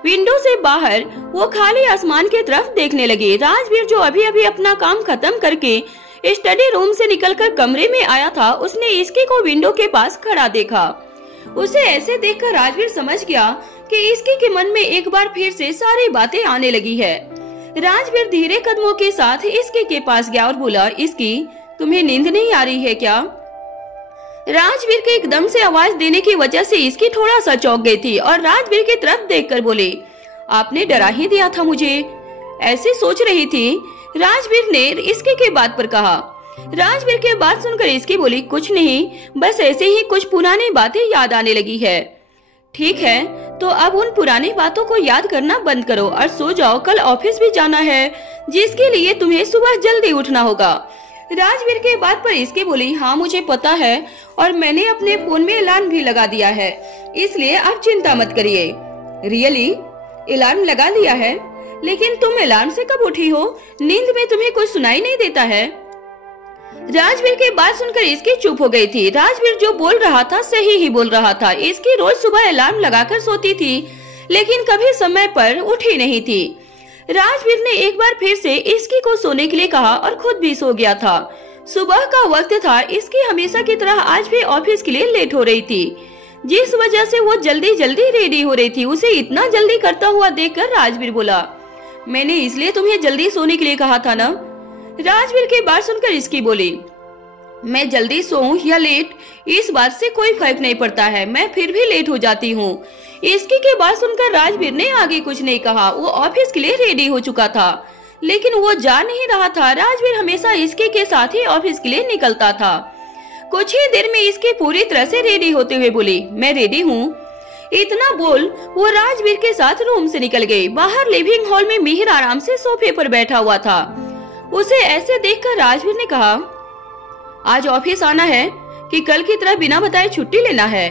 विंडो से बाहर वो खाली आसमान की तरफ देखने लगी। राजवीर जो अभी अभी अपना काम खत्म करके स्टडी रूम से निकलकर कमरे में आया था, उसने इसकी को विंडो के पास खड़ा देखा। उसे ऐसे देखकर राजवीर समझ गया कि इसकी के मन में एक बार फिर से सारी बातें आने लगी है। राजवीर धीरे कदमों के साथ इसकी के पास गया और बोला, इसकी तुम्हें नींद नहीं आ रही है क्या? राजवीर के एकदम से आवाज देने की वजह से इसकी थोड़ा सा चौंक गई थी और राजवीर की तरफ देखकर बोले, आपने डरा ही दिया था मुझे। ऐसे सोच रही थी, राजवीर ने इसके के बात पर कहा। राजवीर के बात सुनकर इसकी बोली, कुछ नहीं, बस ऐसे ही कुछ पुरानी बातें याद आने लगी है। ठीक है, तो अब उन पुरानी बातों को याद करना बंद करो और सो जाओ, कल ऑफिस भी जाना है जिसके लिए तुम्हें सुबह जल्दी उठना होगा। राजवीर के बात पर इसकी बोली, हाँ मुझे पता है और मैंने अपने फोन में अलार्म भी लगा दिया है, इसलिए आप चिंता मत करिए। रियली? अलार्म लगा दिया है? लेकिन तुम अलार्म से कब उठी हो? नींद में तुम्हें कुछ सुनाई नहीं देता है? राजवीर की बात सुनकर इसकी चुप हो गई थी। राजवीर जो बोल रहा था सही ही बोल रहा था। इसकी रोज सुबह अलार्म लगाकर सोती थी, लेकिन कभी समय पर उठी नहीं थी। राजवीर ने एक बार फिर से इसकी को सोने के लिए कहा और खुद भी सो गया था। सुबह का वक्त था। इसकी हमेशा की तरह आज भी ऑफिस के लिए लेट हो रही थी, जिस वजह से वो जल्दी जल्दी रेडी हो रही थी। उसे इतना जल्दी करता हुआ देखकर राजवीर बोला, मैंने इसलिए तुम्हें जल्दी सोने के लिए कहा था ना? राजवीर की बात सुनकर इसकी बोली, मैं जल्दी सोऊं या लेट इस बात से कोई फर्क नहीं पड़ता है, मैं फिर भी लेट हो जाती हूँ। इसकी के बात सुनकर राजवीर ने आगे कुछ नहीं कहा। वो ऑफिस के लिए रेडी हो चुका था, लेकिन वो जा नहीं रहा था। राजवीर हमेशा इसके के साथ ही ऑफिस के लिए निकलता था। कुछ ही देर में इसकी पूरी तरह से रेडी होते हुए बोली, मैं रेडी हूँ। इतना बोल वो राजवीर के साथ रूम से निकल गई। बाहर लिविंग हॉल में मिहिर आराम से सोफे पर बैठा हुआ था। उसे ऐसे देखकर राजवीर ने कहा, आज ऑफिस आना है कि कल की तरह बिना बताए छुट्टी लेना है?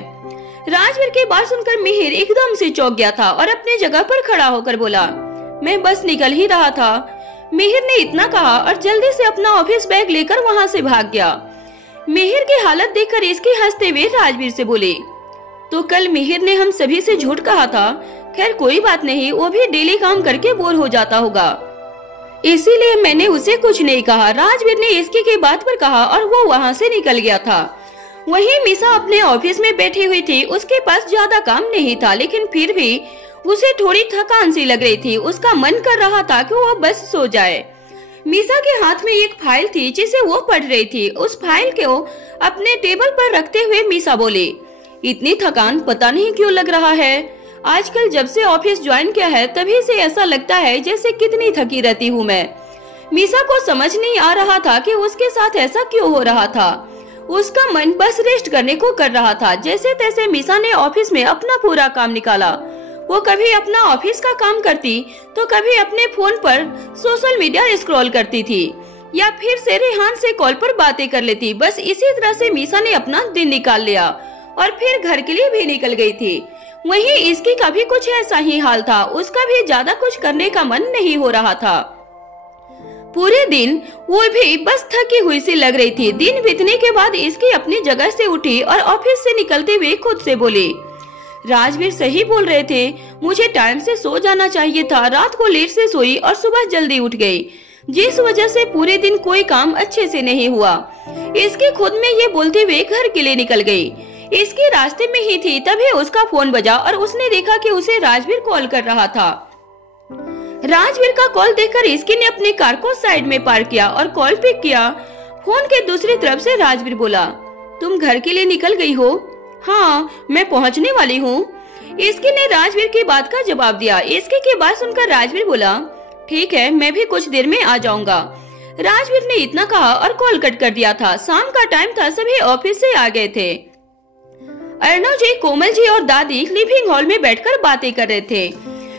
राजवीर की बात सुनकर मिहिर एकदम से चौंक गया था और अपनी जगह पर खड़ा होकर बोला, मैं बस निकल ही रहा था। मिहिर ने इतना कहा और जल्दी से अपना ऑफिस बैग लेकर वहाँ से भाग गया। मिहिर की हालत देखकर इसके हंसते हुए राजवीर से बोले, तो कल मिहिर ने हम सभी से झूठ कहा था। खैर कोई बात नहीं, वो भी डेली काम करके बोर हो जाता होगा, इसीलिए मैंने उसे कुछ नहीं कहा। राजवीर ने इसकी की बात पर कहा और वो वहाँ से निकल गया था। वहीं मिसा अपने ऑफिस में बैठी हुई थी। उसके पास ज्यादा काम नहीं था, लेकिन फिर भी उसे थोड़ी थकान सी लग रही थी। उसका मन कर रहा था कि वो बस सो जाए। मिसा के हाथ में एक फाइल थी जिसे वो पढ़ रही थी। उस फाइल को अपने टेबल पर रखते हुए मिसा बोली, इतनी थकान पता नहीं क्यों लग रहा है। आजकल जब से ऑफिस ज्वाइन किया है तभी से ऐसा लगता है जैसे कितनी थकी रहती हूँ मैं। मिसा को समझ नहीं आ रहा था कि उसके साथ ऐसा क्यों हो रहा था। उसका मन बस रेस्ट करने को कर रहा था। जैसे तैसे मिसा ने ऑफिस में अपना पूरा काम निकाला। वो कभी अपना ऑफिस का काम करती तो कभी अपने फोन पर सोशल मीडिया स्क्रॉल करती थी या फिर से रेहान से कॉल पर बातें कर लेती। बस इसी तरह से मिसा ने अपना दिन निकाल लिया और फिर घर के लिए भी निकल गई थी। वहीं इसकी का भी कुछ ऐसा ही हाल था। उसका भी ज्यादा कुछ करने का मन नहीं हो रहा था। पूरे दिन वो भी बस थकी हुई सी लग रही थी। दिन बीतने के बाद इसकी अपनी जगह से उठी और ऑफिस से निकलते हुए खुद से बोली, राजवीर सही बोल रहे थे, मुझे टाइम से सो जाना चाहिए था। रात को लेट से सोई और सुबह जल्दी उठ गई, जिस वजह से पूरे दिन कोई काम अच्छे से नहीं हुआ। इसकी खुद में ये बोलते हुए घर के लिए निकल गई। इसके रास्ते में ही थी तभी उसका फोन बजा और उसने देखा कि उसे राजवीर कॉल कर रहा था। राजवीर का कॉल देखकर इसकी ने अपनी कार को साइड में पार्क किया और कॉल पिक किया। फोन के दूसरी तरफ से राजवीर बोला, तुम घर के लिए निकल गई हो? हाँ, मैं पहुंचने वाली हूँ। इसकी ने राजवीर की बात का जवाब दिया। इसकी की बात सुनकर राजवीर बोला, ठीक है, मैं भी कुछ देर में आ जाऊंगा। राजवीर ने इतना कहा और कॉल कट कर दिया था। शाम का टाइम था, सभी ऑफिस से आ गए थे। अर्णव जी, कोमल जी और दादी लिविंग हॉल में बैठकर बातें कर रहे थे।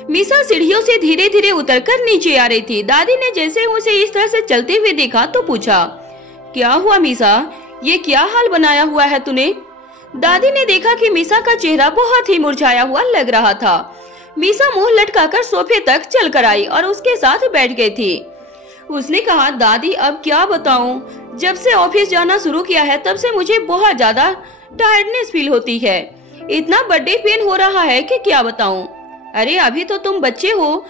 मिसा सीढ़ियों से धीरे धीरे उतरकर नीचे आ रही थी। दादी ने जैसे उसे इस तरह से चलते हुए देखा तो पूछा, क्या हुआ मिसा, ये क्या हाल बनाया हुआ है तूने? दादी ने देखा कि मिसा का चेहरा बहुत ही मुरझाया हुआ लग रहा था। मिसा मुंह लटकाकर सोफे तक चल कर आई और उसके साथ बैठ गई थी। उसने कहा, दादी अब क्या बताऊं, जब से ऑफिस जाना शुरू किया है तब से मुझे बहुत ज्यादा टायर्डनेस फील होती है। इतना बर्थडे पेन हो रहा है कि क्या बताऊं। अरे अभी तो तुम बच्चे हो,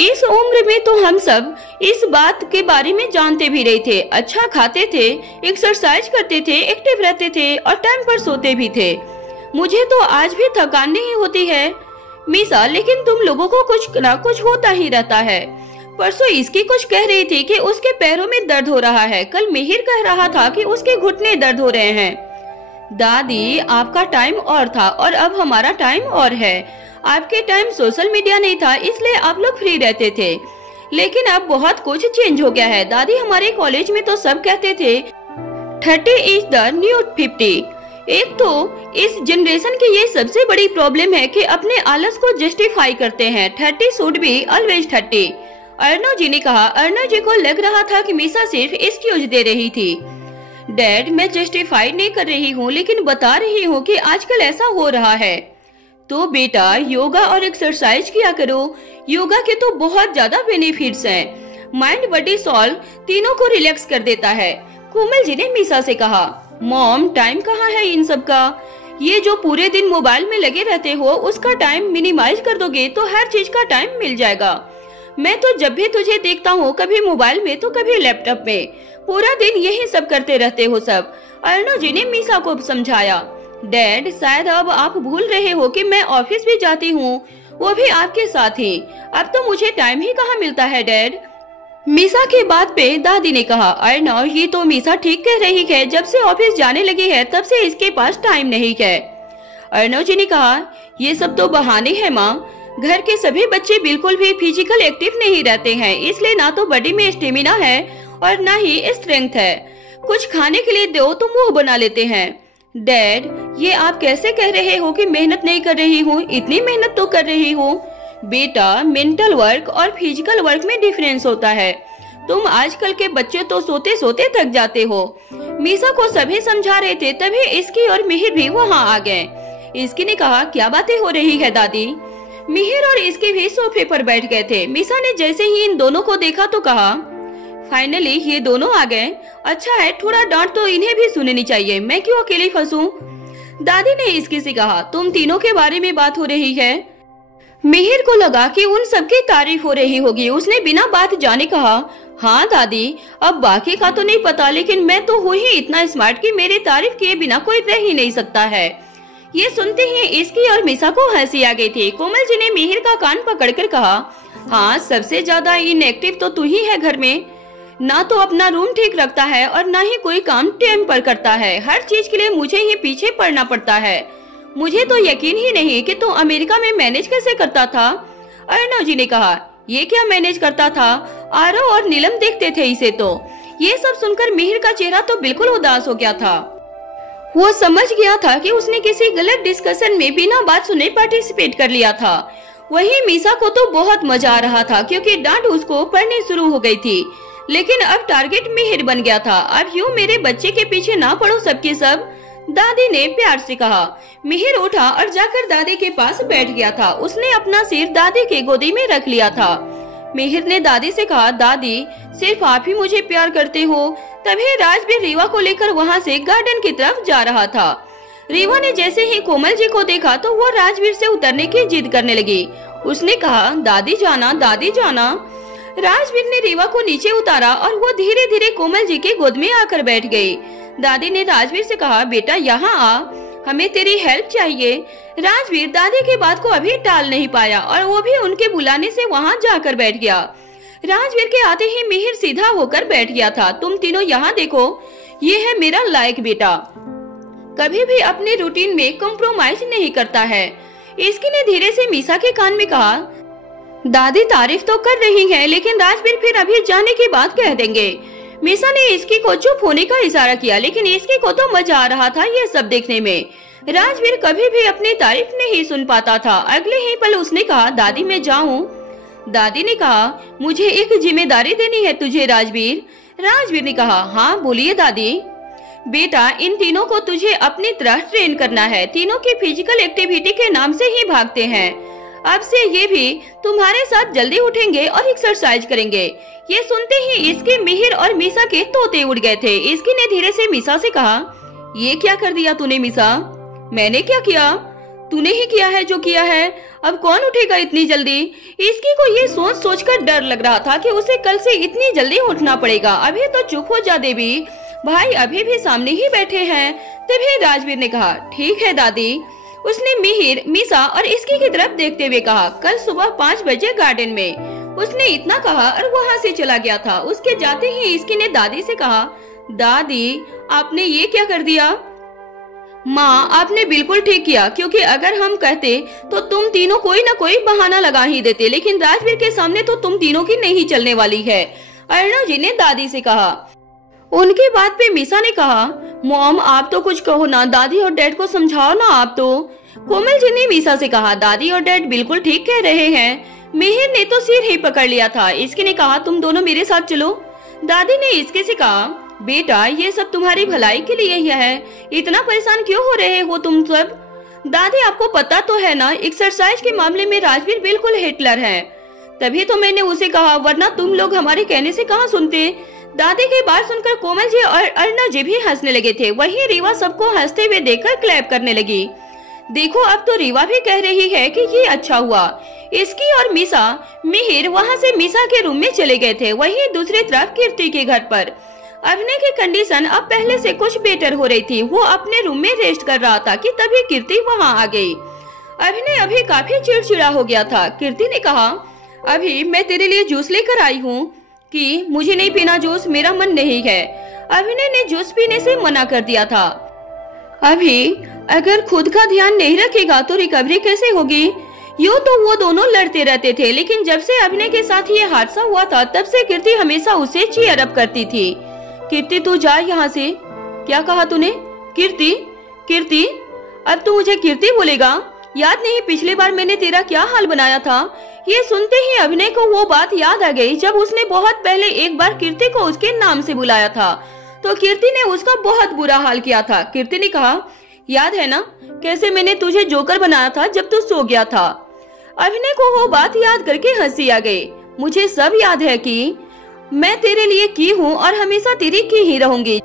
इस उम्र में तो हम सब इस बात के बारे में जानते भी रहे थे। अच्छा खाते थे, एक्सरसाइज करते थे, एक्टिव रहते थे और टाइम पर सोते भी थे। मुझे तो आज भी थकान नहीं होती है मिसा, लेकिन तुम लोगों को कुछ ना कुछ होता ही रहता है। परसों इसकी कुछ कह रही थी कि उसके पैरों में दर्द हो रहा है। कल मिहिर कह रहा था कि उसके घुटने दर्द हो रहे हैं। दादी, आपका टाइम और था और अब हमारा टाइम और है। आपके टाइम सोशल मीडिया नहीं था, इसलिए आप लोग फ्री रहते थे, लेकिन अब बहुत कुछ चेंज हो गया है। दादी, हमारे कॉलेज में तो सब कहते थे 30 इज द न्यू 50। एक तो इस जनरेशन की ये सबसे बड़ी प्रॉब्लम है कि अपने आलस को जस्टिफाई करते हैं। 30 शुड बी ऑलवेज 30। अर्णव जी ने कहा। अर्णव जी को लग रहा था कि मीसा सिर्फ एक्सक्यूज दे रही थी। डैड, मैं जस्टिफाई नहीं कर रही हूँ, लेकिन बता रही हूँ कि आजकल ऐसा हो रहा है। तो बेटा, योगा और एक्सरसाइज किया करो। योगा के तो बहुत ज्यादा बेनिफिट्स हैं। माइंड, बॉडी, सोल तीनों को रिलैक्स कर देता है। कोमल जी ने मीसा से कहा। मॉम, टाइम कहाँ है इन सब का? ये जो पूरे दिन मोबाइल में लगे रहते हो, उसका टाइम मिनिमाइज कर दोगे तो हर चीज का टाइम मिल जाएगा। मैं तो जब भी तुझे देखता हूँ, कभी मोबाइल में तो कभी लैपटॉप में, पूरा दिन यही सब करते रहते हो सब। अर्णव जी ने मीसा को समझाया। डैड, शायद अब आप भूल रहे हो कि मैं ऑफिस भी जाती हूँ, वो भी आपके साथ ही। अब तो मुझे टाइम ही कहाँ मिलता है डैड। मीसा की बात पे दादी ने कहा। अर्णव, ये तो मीसा ठीक कह रही है। जब से ऑफिस जाने लगी है तब से इसके पास टाइम नहीं है। अर्णव जी ने कहा, ये सब तो बहाने हैं माँ। घर के सभी बच्चे बिल्कुल भी फिजिकल एक्टिव नहीं रहते हैं, इसलिए ना तो बॉडी में स्टेमिना है और ना ही स्ट्रेंथ है। कुछ खाने के लिए दो तो मुंह बना लेते हैं। डैड, ये आप कैसे कह रहे हो कि मेहनत नहीं कर रही हूँ? इतनी मेहनत तो कर रही हूँ। बेटा, मेंटल वर्क और फिजिकल वर्क में डिफरेंस होता है। तुम आजकल के बच्चे तो सोते सोते थक जाते हो। मीसा को सभी समझा रहे थे, तभी इसकी और मिहिर भी वहाँ आ गए। इसकी ने कहा, क्या बातें हो रही है दादी? मिहिर और इसकी भी सोफे पर बैठ गए थे। मीसा ने जैसे ही इन दोनों को देखा तो कहा, फाइनली ये दोनों आ गए। अच्छा है, थोड़ा डांट तो इन्हें भी सुननी चाहिए, मैं क्यों अकेली फंसूं? दादी ने इसकी से कहा। तुम तीनों के बारे में बात हो रही है। मिहिर को लगा कि उन सबकी तारीफ हो रही होगी। उसने बिना बात जाने कहा, हाँ दादी, अब बाकी का तो नहीं पता, लेकिन मैं तो हूँ ही इतना स्मार्ट कि मेरी तारीफ किए बिना कोई रह ही नहीं सकता है। ये सुनते ही इसकी और मीसा को हंसी आ गई थी। कोमल जी ने मिहिर का कान पकड़कर कहा, हाँ, सबसे ज्यादा इनएक्टिव तो तू ही है घर में। ना तो अपना रूम ठीक रखता है और ना ही कोई काम टाइम पर करता है। हर चीज के लिए मुझे ही पीछे पड़ना पड़ता है। मुझे तो यकीन ही नहीं कि तू अमेरिका में मैनेज कैसे करता था। अर्णव जी ने कहा, ये क्या मैनेज करता था? आरव और नीलम देखते थे इसे। तो ये सब सुनकर मिहिर का चेहरा तो बिल्कुल उदास हो गया था। वो समझ गया था कि उसने किसी गलत डिस्कशन में बिना बात सुने पार्टिसिपेट कर लिया था। वहीं मीसा को तो बहुत मजा आ रहा था, क्योंकि डांट उसको पड़नी शुरू हो गई थी। लेकिन अब टारगेट मिहिर बन गया था। अब यूं मेरे बच्चे के पीछे ना पड़ो सबके सब, दादी ने प्यार से कहा। मिहिर उठा और जाकर दादी के पास बैठ गया था। उसने अपना सिर दादी के गोदी में रख लिया था। मिहिर ने दादी से कहा, दादी, सिर्फ आप ही मुझे प्यार करते हो। तभी राजवीर रीवा को लेकर वहाँ से गार्डन की तरफ जा रहा था। रीवा ने जैसे ही कोमल जी को देखा तो वो राजवीर से उतरने की जिद करने लगी। उसने कहा, दादी जाना, दादी जाना। राजवीर ने रीवा को नीचे उतारा और वो धीरे धीरे कोमल जी के गोद में आकर बैठ गई। दादी ने राजवीर से कहा, बेटा यहाँ आ, हमें तेरी हेल्प चाहिए। राजवीर दादी की बात को अभी टाल नहीं पाया और वो भी उनके बुलाने से वहाँ जाकर बैठ गया। राजवीर के आते ही मिहिर सीधा होकर बैठ गया था। तुम तीनों यहाँ देखो, ये है मेरा लायक बेटा, कभी भी अपने रूटीन में कॉम्प्रोमाइज नहीं करता है। इसकी ने धीरे से मीसा के कान में कहा, दादी तारीफ तो कर रही है, लेकिन राजवीर फिर अभी जाने की बात कह देंगे। मीसा ने इसकी को चुप होने का इशारा किया, लेकिन इसकी को तो मजा आ रहा था ये सब देखने में। राजवीर कभी भी अपनी तारीफ नहीं सुन पाता था। अगले ही पल उसने कहा, दादी मैं जाऊं? दादी ने कहा, मुझे एक जिम्मेदारी देनी है तुझे राजवीर। राजवीर ने कहा, हाँ बोलिए दादी। बेटा, इन तीनों को तुझे अपनी तरह ट्रेन करना है। तीनों की फिजिकल एक्टिविटी के नाम से ही भागते हैं। अब से ये भी तुम्हारे साथ जल्दी उठेंगे और एक्सरसाइज करेंगे। ये सुनते ही इसके मिहिर और मीसा के तोते उड़ गए थे। इसकी ने धीरे से मीसा से कहा, ये क्या कर दिया तूने मीसा? मैंने क्या किया? तूने ही किया है जो किया है। अब कौन उठेगा इतनी जल्दी? इसकी को ये सोच सोचकर डर लग रहा था कि उसे कल से इतनी जल्दी उठना पड़ेगा। अभी तो चुप हो जा देवी, भाई अभी भी सामने ही बैठे हैं। तभी राजवीर ने कहा, ठीक है दादी। उसने मिहिर, मीसा और इसकी की तरफ देखते हुए कहा, कल सुबह 5 बजे गार्डन में। उसने इतना कहा और वहाँ से चला गया था। उसके जाते ही इसकी ने दादी से कहा, दादी आपने ये क्या कर दिया? माँ आपने बिल्कुल ठीक किया, क्योंकि अगर हम कहते तो तुम तीनों कोई ना कोई बहाना लगा ही देते, लेकिन राजवीर के सामने तो तुम तीनों की नहीं चलने वाली है, अर्णव जी ने दादी से कहा। उनकी बात पे मीसा ने कहा, मॉम आप तो कुछ कहो ना, दादी और डैड को समझाओ ना आप तो। कोमल जी ने मीसा से कहा, दादी और डैड बिल्कुल ठीक कह रहे हैं। मिहिर ने तो सिर ही पकड़ लिया था। इसके ने कहा, तुम दोनों मेरे साथ चलो। दादी ने इसके से कहा, बेटा ये सब तुम्हारी भलाई के लिए ही है, इतना परेशान क्यों हो रहे हो तुम सब? दादी आपको पता तो है ना, एक्सरसाइज के मामले में राजवीर बिल्कुल हिटलर है, तभी तो मैंने उसे कहा, वरना तुम लोग हमारे कहने से कहाँ सुनते। दादी की बात सुनकर कोमल जी और अर्णव जी भी हंसने लगे थे। वहीं रीवा सबको हंसते हुए देखकर क्लैप करने लगी। देखो अब तो रीवा भी कह रही है कि ये अच्छा हुआ। इसकी और मीसा मिहिर वहाँ से मीसा के रूम में चले गए थे। वहीं दूसरी तरफ कीर्ति के घर पर अभिनय की कंडीशन अब पहले से कुछ बेटर हो रही थी। वो अपने रूम में रेस्ट कर रहा था कि तभी कीर्ति वहाँ आ गई। अभिनय अभी काफी चिड़चिड़ा हो गया था। कीर्ति ने कहा, अभी मैं तेरे लिए जूस लेकर आई हूँ कि मुझे नहीं पीना जूस, मेरा मन नहीं है। अभिनय ने जूस पीने से मना कर दिया था। अभी अगर खुद का ध्यान नहीं रखेगा तो रिकवरी कैसे होगी? यूँ तो वो दोनों लड़ते रहते थे, लेकिन जब से अभिनय के साथ ये हादसा हुआ था तब से कीर्ति हमेशा उसे चीयर अप करती थी। कीर्ति तू जा यहाँ से। क्या कहा तूने? कीर्ति कीर्ति, अब तू मुझे कीर्ति बोलेगा? याद नहीं पिछली बार मैंने तेरा क्या हाल बनाया था? ये सुनते ही अभिनय को वो बात याद आ गई जब उसने बहुत पहले एक बार कीर्ति को उसके नाम से बुलाया था तो कीर्ति ने उसका बहुत बुरा हाल किया था। कीर्ति ने कहा, याद है ना कैसे मैंने तुझे जोकर बनाया था जब तू सो गया था? अभिनय को वो बात याद करके हंसी आ गई। मुझे सब याद है कि मैं तेरे लिए की हूँ और हमेशा तेरी की ही रहूंगी।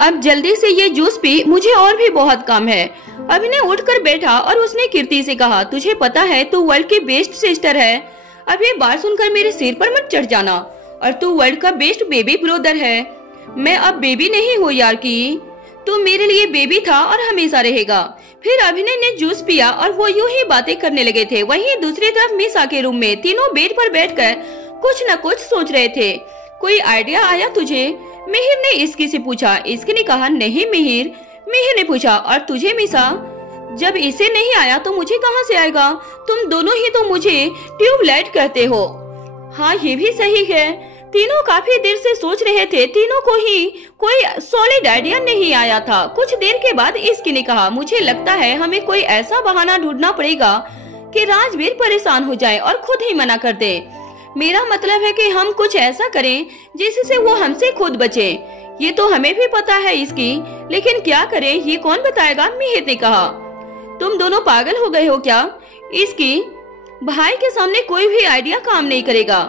अब जल्दी से ये जूस पी, मुझे और भी बहुत काम है। अभिनय उठकर बैठा और उसने कीर्ति से कहा, तुझे पता है तू वर्ल्ड की बेस्ट सिस्टर है। अब ये बात सुनकर मेरे सिर पर मत चढ़ जाना। और तू वर्ल्ड का बेस्ट बेबी ब्रदर है। मैं अब बेबी नहीं हूँ यार की, तू मेरे लिए बेबी था और हमेशा रहेगा। फिर अभिनय ने जूस पिया और वो यूं ही बातें करने लगे थे। वहीं दूसरी तरफ मीसा के रूम में तीनों बेड पर बैठकर कुछ न कुछ सोच रहे थे। कोई आइडिया आया तुझे? मिहिर ने इसकी से पूछा। इसकी ने कहा, नहीं मिहिर। मिहिर ने पूछा, और तुझे मीसा? जब इसे नहीं आया तो मुझे कहाँ से आएगा? तुम दोनों ही तो मुझे ट्यूबलाइट कहते हो। हाँ ये भी सही है। तीनों काफी देर से सोच रहे थे, तीनों को ही कोई सॉलिड आइडिया नहीं आया था। कुछ देर के बाद इसकी ने कहा, मुझे लगता है हमें कोई ऐसा बहाना ढूंढना पड़ेगा कि राजवीर परेशान हो जाए और खुद ही मना कर दे। मेरा मतलब है कि हम कुछ ऐसा करें जिससे वो हमसे खुद बचे। ये तो हमें भी पता है इसकी, लेकिन क्या करें ये कौन बताएगा? मिहिर ने कहा, तुम दोनों पागल हो गए हो क्या? इसकी भाई के सामने कोई भी आइडिया काम नहीं करेगा।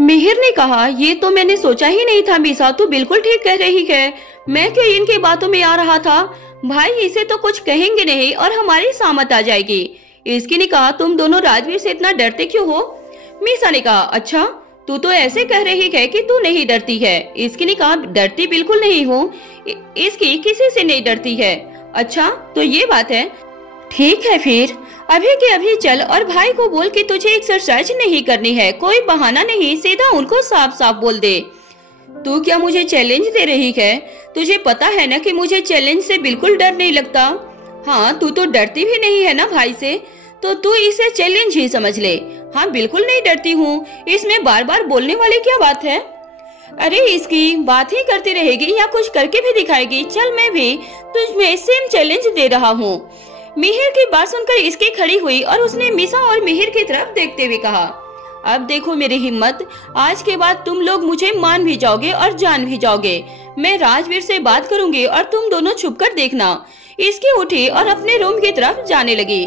मिहिर ने कहा, ये तो मैंने सोचा ही नहीं था मीसा, तू बिल्कुल ठीक कह रही है। मैं क्यों इनकी बातों में आ रहा था? भाई इसे तो कुछ कहेंगे नहीं और हमारी सामत आ जाएगी। इसकी ने कहा, तुम दोनों राजवीर से इतना डरते क्यों हो? मीसा ने कहा, अच्छा तू तो ऐसे कह रही है कि तू नहीं डरती है। इसकी ने कहा, डरती बिल्कुल नहीं हूँ, इसकी किसी से नहीं डरती है। अच्छा तो ये बात है, ठीक है फिर अभी के अभी चल और भाई को बोल कि तुझे एक्सरसाइज नहीं करनी है। कोई बहाना नहीं, सीधा उनको साफ साफ बोल दे। तू क्या मुझे चैलेंज दे रही है? तुझे पता है ना कि मुझे चैलेंज से बिल्कुल डर नहीं लगता। हाँ तू तो डरती भी नहीं है ना भाई से, तो तू इसे चैलेंज ही समझ ले। हाँ बिल्कुल नहीं डरती हूँ, इसमें बार बार बोलने वाली क्या बात है? अरे इसकी बात ही करती रहेगी या कुछ करके भी दिखाएगी। चल मैं भी तुझमें सेम चैलेंज दे रहा हूँ। मिहिर की बात सुनकर इसकी खड़ी हुई और उसने मीसा और मिहिर की तरफ देखते हुए कहा, अब देखो मेरी हिम्मत, आज के बाद तुम लोग मुझे मान भी जाओगे और जान भी जाओगे। मैं राजवीर से बात करूंगी और तुम दोनों छुपकर देखना। इसकी उठी और अपने रूम की तरफ जाने लगी।